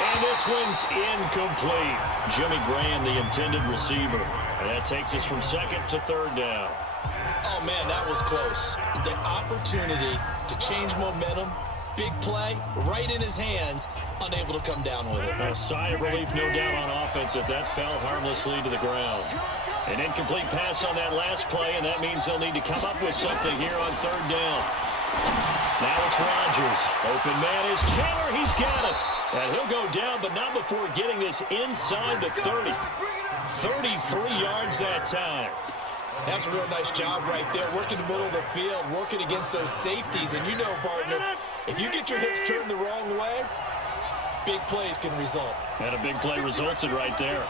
And this one's incomplete. Jimmy Graham, the intended receiver. And that takes us from 2nd to 3rd down. Oh, man, that was close. The opportunity to change momentum, big play, right in his hands, unable to come down with it. A sigh of relief, no doubt, on offense if that fell harmlessly to the ground. An incomplete pass on that last play, and that means they'll need to come up with something here on 3rd down. Now it's Rodgers. Open man is Taylor. He's got it. And he'll go down, but not before getting this inside the 30. 33 yards that time. That's a real nice job right there, working the middle of the field, working against those safeties. And you know, partner, if you get your hips turned the wrong way, big plays can result. And a big play resulted right there.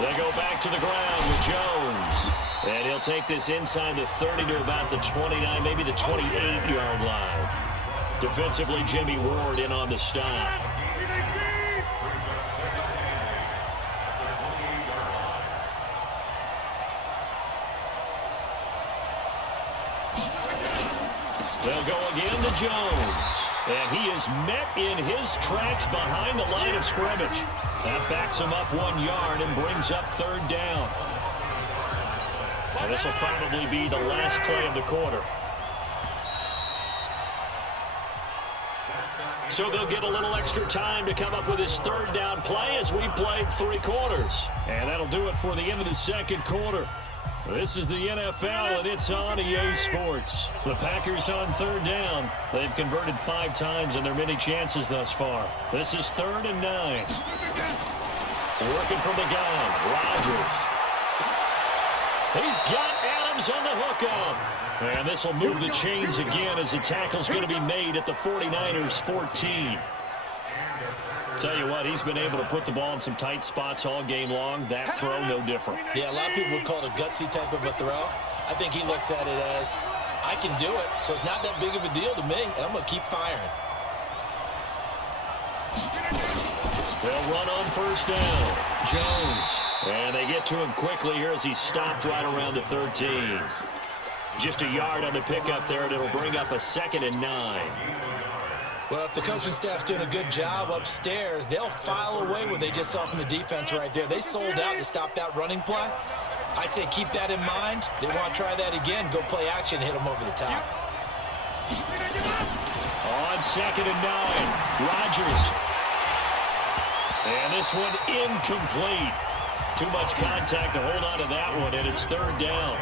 They go back to the ground with Jones. And he'll take this inside the 30 to about the 29, maybe the 28-yard line. Defensively, Jimmy Ward in on the stop. They'll go again to Jones. And he is met in his tracks behind the line of scrimmage. That backs him up 1 yard and brings up third down. And this will probably be the last play of the quarter. So they'll get a little extra time to come up with his third down play as we played 3 quarters. And that'll do it for the end of the second quarter. This is the NFL, and it's on EA Sports. The Packers on third down. They've converted 5 times in their many chances thus far. This is 3rd and 9. Working from the gun, Rodgers. He's got Adams on the hookup. And this will move the chains again as the tackle's going to be made at the 49ers 14. Tell you what, he's been able to put the ball in some tight spots all game long. That throw, no different. Yeah, a lot of people would call it a gutsy type of a throw. I think he looks at it as, I can do it, so it's not that big of a deal to me, and I'm going to keep firing. They'll run on first down. Jones. And they get to him quickly here as he stopped right around the 13. Just a yard on the pickup there, and it'll bring up a 2nd and 9. Well, if the coaching staff's doing a good job upstairs, they'll file away what they just saw from the defense right there. They sold out to stop that running play. I'd say keep that in mind. They want to try that again, go play action, hit them over the top. On 2nd and 9, Rodgers. And this one incomplete. Too much contact to hold on to that one, and it's 3rd down.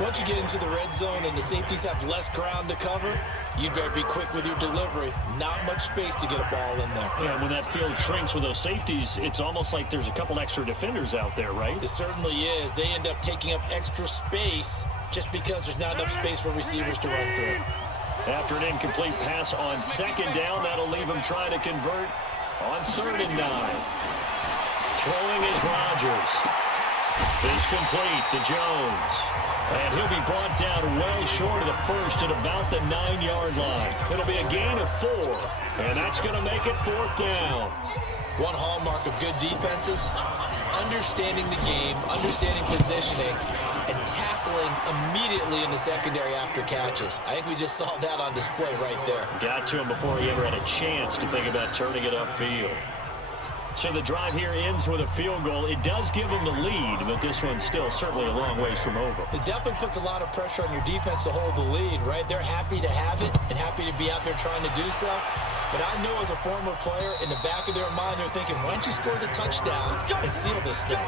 Once you get into the red zone and the safeties have less ground to cover, you'd better be quick with your delivery. Not much space to get a ball in there. Yeah, when that field shrinks with those safeties, it's almost like there's a couple extra defenders out there, right? It certainly is. They end up taking up extra space just because there's not enough space for receivers to run through. After an incomplete pass on 2nd down, that'll leave him trying to convert on 3rd and 9. Throwing is Rodgers. It's complete to Jones. And he'll be brought down well short of the first at about the 9-yard line. It'll be a gain of 4, and that's going to make it 4th down. One hallmark of good defenses is understanding the game, understanding positioning, and tackling immediately in the secondary after catches. I think we just saw that on display right there. Got to him before he ever had a chance to think about turning it upfield. So the drive here ends with a field goal. It does give them the lead, but this one's still certainly a long ways from over. It definitely puts a lot of pressure on your defense to hold the lead, right? They're happy to have it and happy to be out there trying to do so. But I know as a former player, in the back of their mind, they're thinking, why don't you score the touchdown and seal this thing?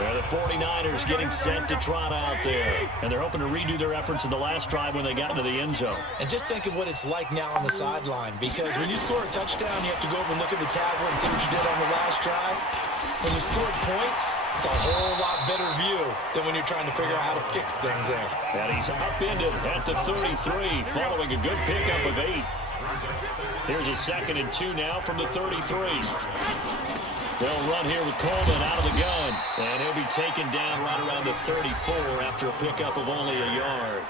Well, the 49ers getting set to trot out there. And they're hoping to redo their efforts in the last drive when they got into the end zone. And just think of what it's like now on the sideline. Because when you score a touchdown, you have to go over and look at the tablet and see what you did on the last drive. When you scored points, it's a whole lot better view than when you're trying to figure out how to fix things there. And he's upended at the 33, following a good pickup of 8. Here's a 2nd and 2 now from the 33. They'll run here with Coleman out of the gun. And he'll be taken down right around the 34 after a pickup of only a yard.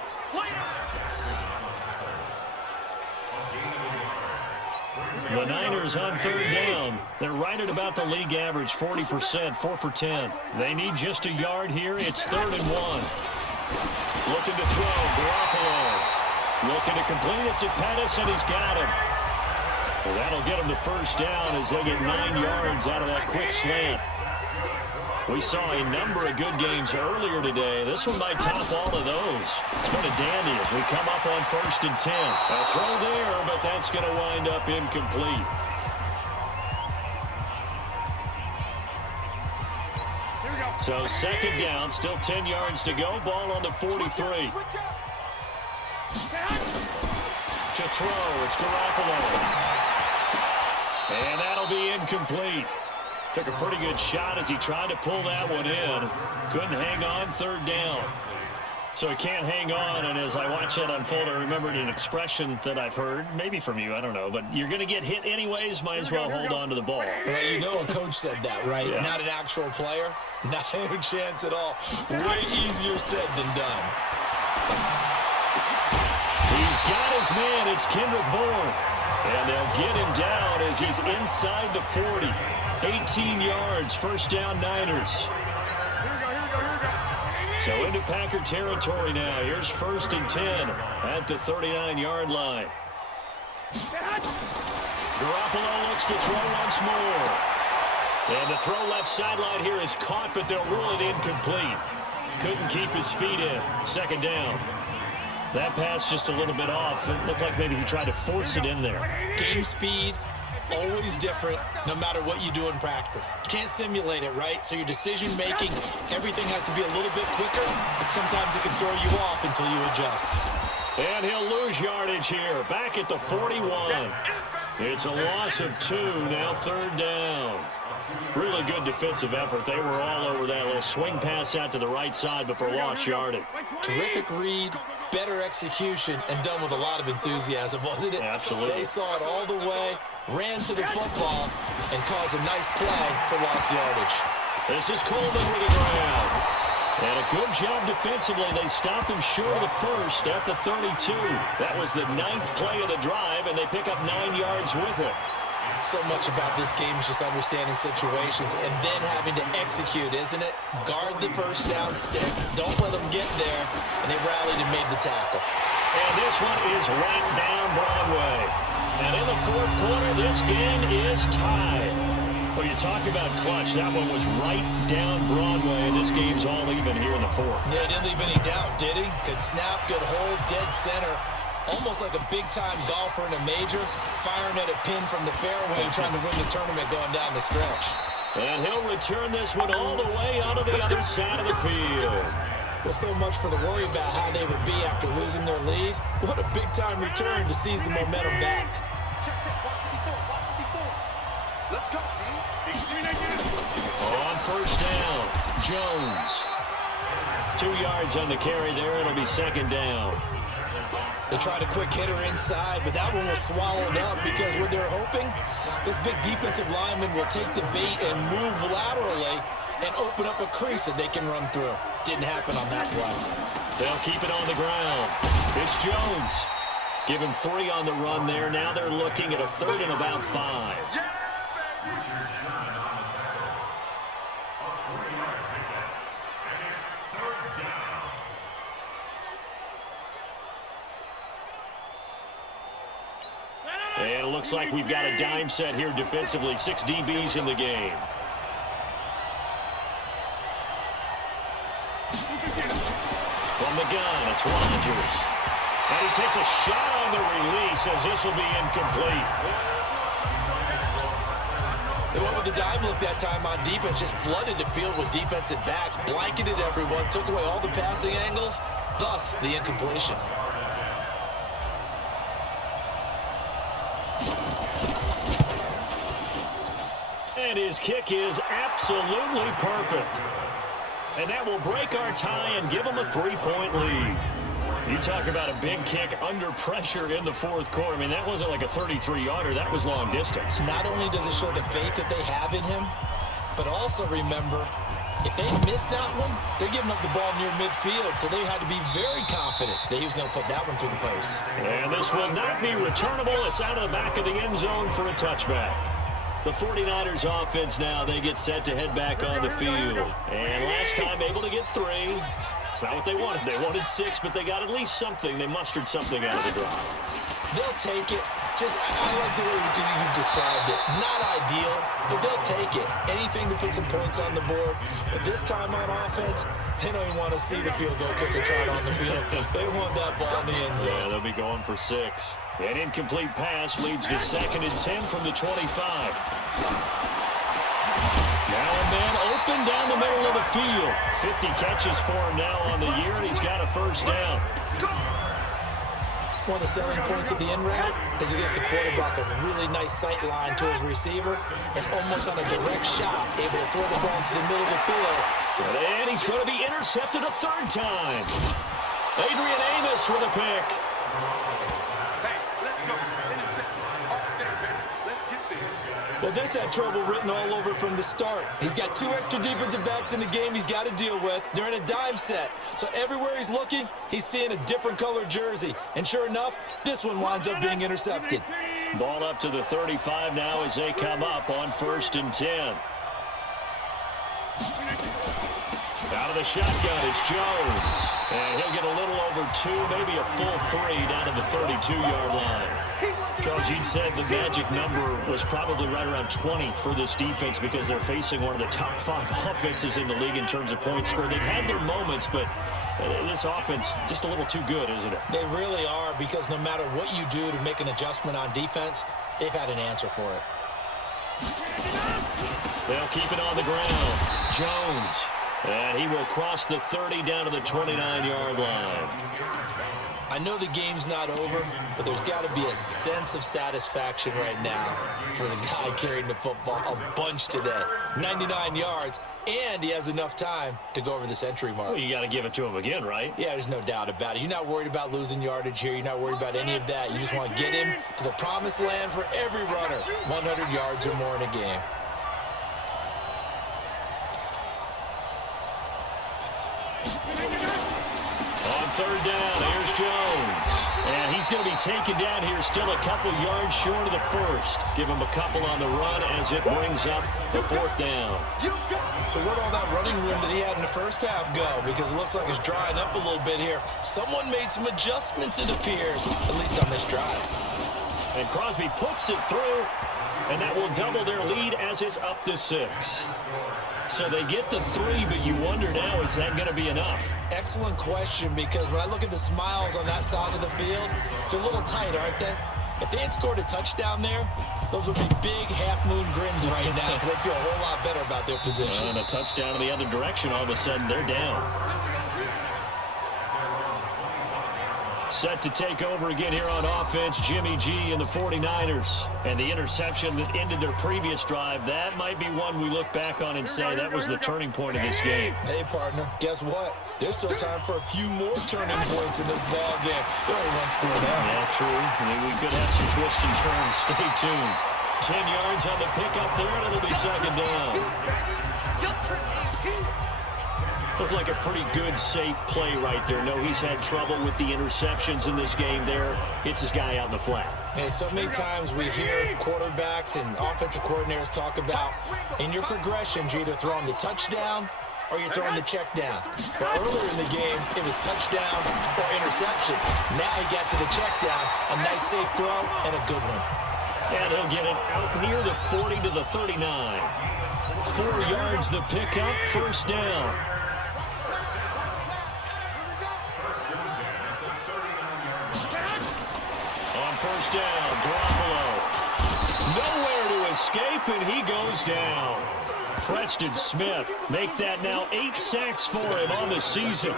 The Niners on 3rd down. They're right at about the league average, 40%, 4 for 10. They need just a yard here. It's 3rd and 1. Looking to throw, Garoppolo. Looking to complete it to Pettis, and he's got him. Well, that'll get them to first down as they get 9 yards out of that quick slant. We saw a number of good games earlier today. This one might top all of those. It's been a dandy as we come up on 1st and 10. A throw there, but that's going to wind up incomplete. So 2nd down, still 10 yards to go. Ball on the 43. To throw, it's Garoppolo. And that'll be incomplete. Took a pretty good shot as he tried to pull that one in. Couldn't hang on, 3rd down. So he can't hang on, and as I watch that unfold, I remembered an expression that I've heard, maybe from you, I don't know, but you're going to get hit anyways, might as well hold on to the ball. Well, you know a coach said that, right? Yeah. Not an actual player. Not a chance at all. Way easier said than done. He's got his man. It's Kendrick Bourne. And they'll get him down as he's inside the 40. 18 yards, 1st down Niners. So into Packer territory now. Here's 1st and 10 at the 39-yard line. Garoppolo looks to throw once more. And the throw left sideline here is caught, but they'll rule it incomplete. Couldn't keep his feet in. 2nd down. That pass just a little bit off. It looked like maybe he tried to force it in there. Game speed, always different, no matter what you do in practice. You can't simulate it, right? So your decision-making, everything has to be a little bit quicker. Sometimes it can throw you off until you adjust. And he'll lose yardage here. Back at the 41. It's a loss of 2. Now 3rd down. Really good defensive effort. They were all over that little swing pass out to the right side before lost yardage. Terrific read, better execution, and done with a lot of enthusiasm, wasn't it? Absolutely. They saw it all the way, ran to the football, and caused a nice play for lost yardage. This is Coleman with the ground. And a good job defensively. They stopped him short of the 1st at the 32. That was the 9th play of the drive, and they pick up 9 yards with it. So much about this game is just understanding situations and then having to execute, isn't it? Guard the first down sticks. Don't let them get there. And they rallied and made the tackle. And this one is right down Broadway. And in the 4th quarter, this game is tied. Well, you talk about clutch. That one was right down Broadway, and this game's all even here in the 4th. Yeah, he didn't leave any doubt, did he? Good snap, good hold, dead center. Almost like a big-time golfer in a major, firing at a pin from the fairway, trying to win the tournament going down the stretch. And he'll return this one all the way onto the other side of the field. Well, so much for the worry about how they would be after losing their lead. What a big-time return to seize the momentum back. On 1st down, Jones. 2 yards on the carry there. It'll be 2nd down. They tried a quick hitter inside, but that one was swallowed up because what they're hoping, this big defensive lineman will take the bait and move laterally and open up a crease that they can run through. Didn't happen on that play. They'll keep it on the ground. It's Jones. Give him 3 on the run there. Now they're looking at a 3rd and about 5. And it looks like we've got a dime set here defensively. 6 DBs in the game. From the gun, it's Rodgers. And he takes a shot on the release as this will be incomplete. They went with the dime look that time on defense, just flooded the field with defensive backs, blanketed everyone, took away all the passing angles, thus the incompletion. And his kick is absolutely perfect. And that will break our tie and give them a 3-point lead. You talk about a big kick under pressure in the 4th quarter. I mean, that wasn't like a 33-yarder. That was long distance. Not only does it show the faith that they have in him, but also remember, if they miss that one, they're giving up the ball near midfield, so they had to be very confident that he was going to put that one through the post. And this will not be returnable. It's out of the back of the end zone for a touchback. The 49ers offense now, they get set to head back on the field. And last time able to get 3. It's not what they wanted. They wanted 6, but they got at least something. They mustered something out of the drive. They'll take it. I like the way you described it. Not ideal, but they'll take it. Anything to put some points on the board. But this time on offense, they don't even want to see the field goal kicker trot on the field. They want that ball in the end zone. Yeah, they'll be going for 6. An incomplete pass leads to 2nd and 10 from the 25. Now a man open down the middle of the field. 50 catches for him now on the year, and he's got a 1st down. One of the selling points of the in route is it gives the quarterback a really nice sight line to his receiver and almost on a direct shot, able to throw the ball into the middle of the field. And he's going to be intercepted a 3rd time. Adrian Amos with a pick. Well, this had trouble written all over from the start. He's got 2 extra defensive backs in the game he's got to deal with. They're in a dime set. So everywhere he's looking, he's seeing a different colored jersey. And sure enough, this one winds up being intercepted. Ball up to the 35 now as they come up on 1st and 10. Out of the shotgun, it's Jones. And he'll get a little over 2, maybe a full 3 down to the 32-yard line. Charles, you'd said the magic number was probably right around 20 for this defense because they're facing one of the top 5 offenses in the league in terms of points scored. They've had their moments, but this offense just a little too good, isn't it? They really are, because no matter what you do to make an adjustment on defense, they've had an answer for it. They'll keep it on the ground. Jones. And he will cross the 30 down to the 29-yard line. I know the game's not over, but there's got to be a sense of satisfaction right now for the guy carrying the football a bunch today. 99 yards, and he has enough time to go over the century mark. Well, you got to give it to him again, right? Yeah, there's no doubt about it. You're not worried about losing yardage here. You're not worried about any of that. You just want to get him to the promised land for every runner. 100 yards or more in a game. On third down, here's Jones. And he's going to be taken down here, still a couple yards short of the first. Give him a couple on the run as it brings up the fourth down. So where'd all that running room that he had in the first half go? Because it looks like it's drying up a little bit here. Someone made some adjustments, it appears, at least on this drive. And Crosby puts it through, and that will double their lead as it's up to 6. So they get the 3, but you wonder now, is that going to be enough? Excellent question, because when I look at the smiles on that side of the field, they're a little tight, aren't they? If they had scored a touchdown there, those would be big half-moon grins right now, because they feel a whole lot better about their position. And a touchdown in the other direction, all of a sudden they're down. Set to take over again here on offense, Jimmy G and the 49ers. And the interception that ended their previous drive, that might be one we look back on and say that was the turning point of this game. Hey, partner, guess what? There's still time for a few more turning points in this ball game. They're only one score down. Yeah, true. I mean, we could have some twists and turns. Stay tuned. 10 yards on the pickup there, and it'll be second down. Looked like a pretty good, safe play right there. No, he's had trouble with the interceptions in this game there. Hits his guy out in the flat. Hey, so many times we hear quarterbacks and offensive coordinators talk about in your progressions, you're either throwing the touchdown or you're throwing the check down. But earlier in the game, it was touchdown or interception. Now he got to the check down, a nice safe throw, and a good one. And he'll get it out near the 40 to the 39. 4 yards the pickup, first down. On first down, Garoppolo. Nowhere to escape, and he goes down. Preston Smith make that now 8 sacks for him on the season.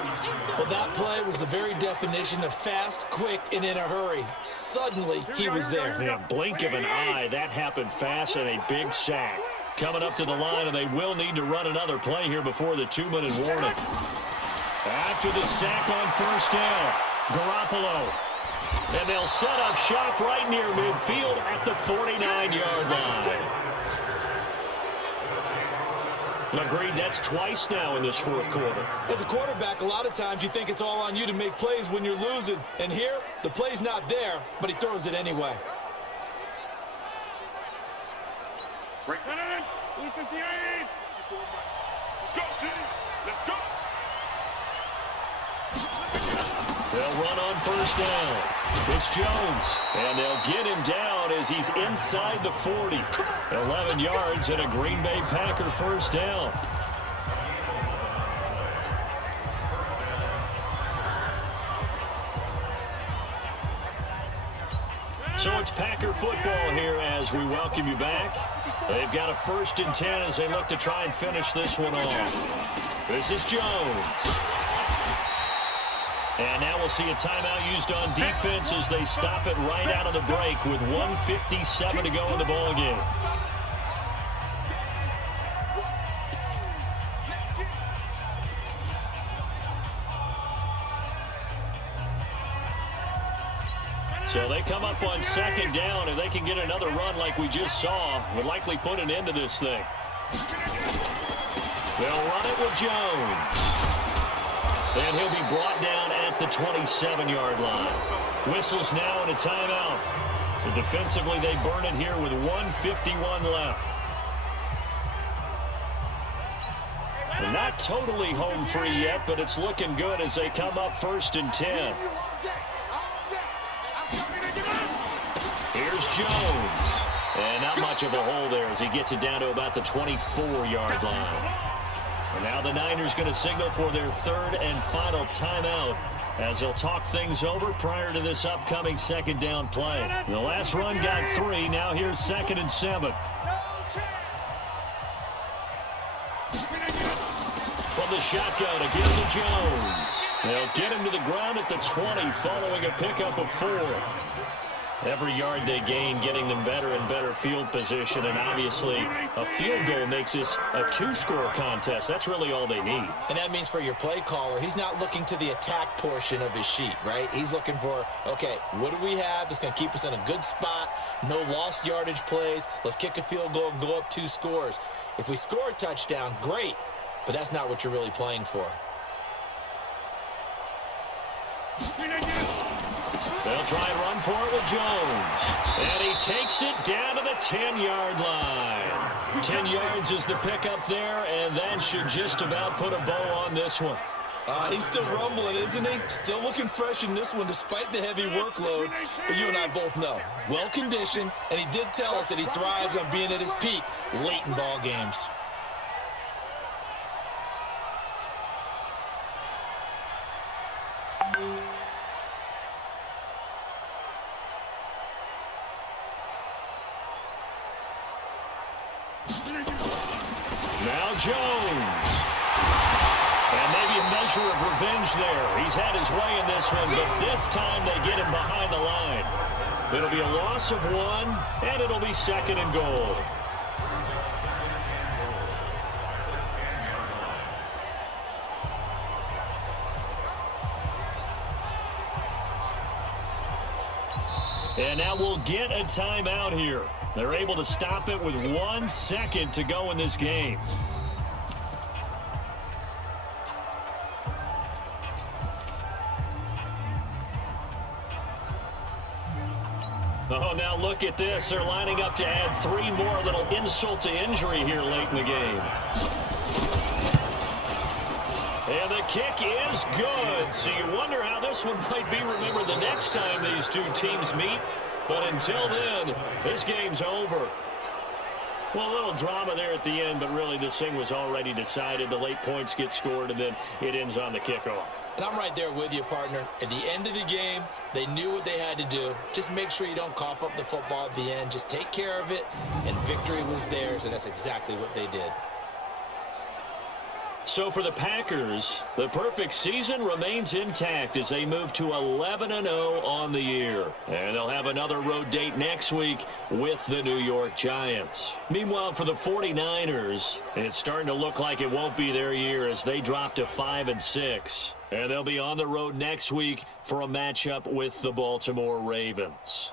Well, that play was the very definition of fast, quick, and in a hurry. Suddenly, he was there. Yeah, blink of an eye, that happened fast, and a big sack. Coming up to the line, and they will need to run another play here before the 2-minute warning. After the sack on first down, Garoppolo. And they'll set up shop right near midfield at the 49-yard line. Agreed, that's twice now in this fourth quarter. As a quarterback, a lot of times you think it's all on you to make plays when you're losing. And here, the play's not there, but he throws it anyway. They'll run on first down. It's Jones, and they'll get him down as he's inside the 40. 11 yards and a Green Bay Packer first down. So it's Packer football here as we welcome you back. They've got a 1st and 10 as they look to try and finish this one off. This is Jones. And now we'll see a timeout used on defense as they stop it right out of the break with 1:57 to go in the ballgame. So they come up on second down, and they can get another run like we just saw. Will likely put an end to this thing. They'll run it with Jones. And he'll be brought down at the 27-yard line. Whistles now and a timeout. So defensively, they burn it here with 1:51 left. And not not totally home free yet, but it's looking good as they come up 1st and 10. Here's Jones. And not much of a hole there as he gets it down to about the 24-yard line. And now the Niners going to signal for their 3rd and final timeout as they'll talk things over prior to this upcoming 2nd down play. The last run got 3. Now here's 2nd and 7. From the shotgun, again to Jones. They'll get him to the ground at the 20 following a pickup of 4. Every yard they gain, getting them better and better field position, and obviously a field goal makes this a 2-score contest. That's really all they need. And that means for your play caller, he's not looking to the attack portion of his sheet, right? He's looking for, okay, what do we have that's going to keep us in a good spot? No lost yardage plays. Let's kick a field goal and go up 2 scores. If we score a touchdown, great, but that's not what you're really playing for. They'll try and run for it with Jones. And he takes it down to the 10-yard line. 10 yards is the pickup there, and that should just about put a bow on this one. He's still rumbling, isn't he? Still looking fresh in this one despite the heavy workload. But you and I both know, well-conditioned, and he did tell us that he thrives on being at his peak late in ball games. Now Jones. And maybe a measure of revenge there. He's had his way in this one, but this time they get him behind the line. It'll be a loss of 1, and it'll be 2nd and goal. And now we'll get a timeout here. They're able to stop it with 1 second to go in this game. Oh, now look at this. They're lining up to add 3 more. Little insult to injury here late in the game. And the kick is good. So you wonder how this one might be remembered the next time these two teams meet. But until then, this game's over. Well, a little drama there at the end, but really this thing was already decided. The late points get scored, and then it ends on the kickoff. And I'm right there with you, partner. At the end of the game, they knew what they had to do. Just make sure you don't cough up the football at the end. Just take care of it, and victory was theirs, and that's exactly what they did. So for the Packers, the perfect season remains intact as they move to 11-0 on the year. And they'll have another road date next week with the New York Giants. Meanwhile, for the 49ers, it's starting to look like it won't be their year as they drop to 5-6. And they'll be on the road next week for a matchup with the Baltimore Ravens.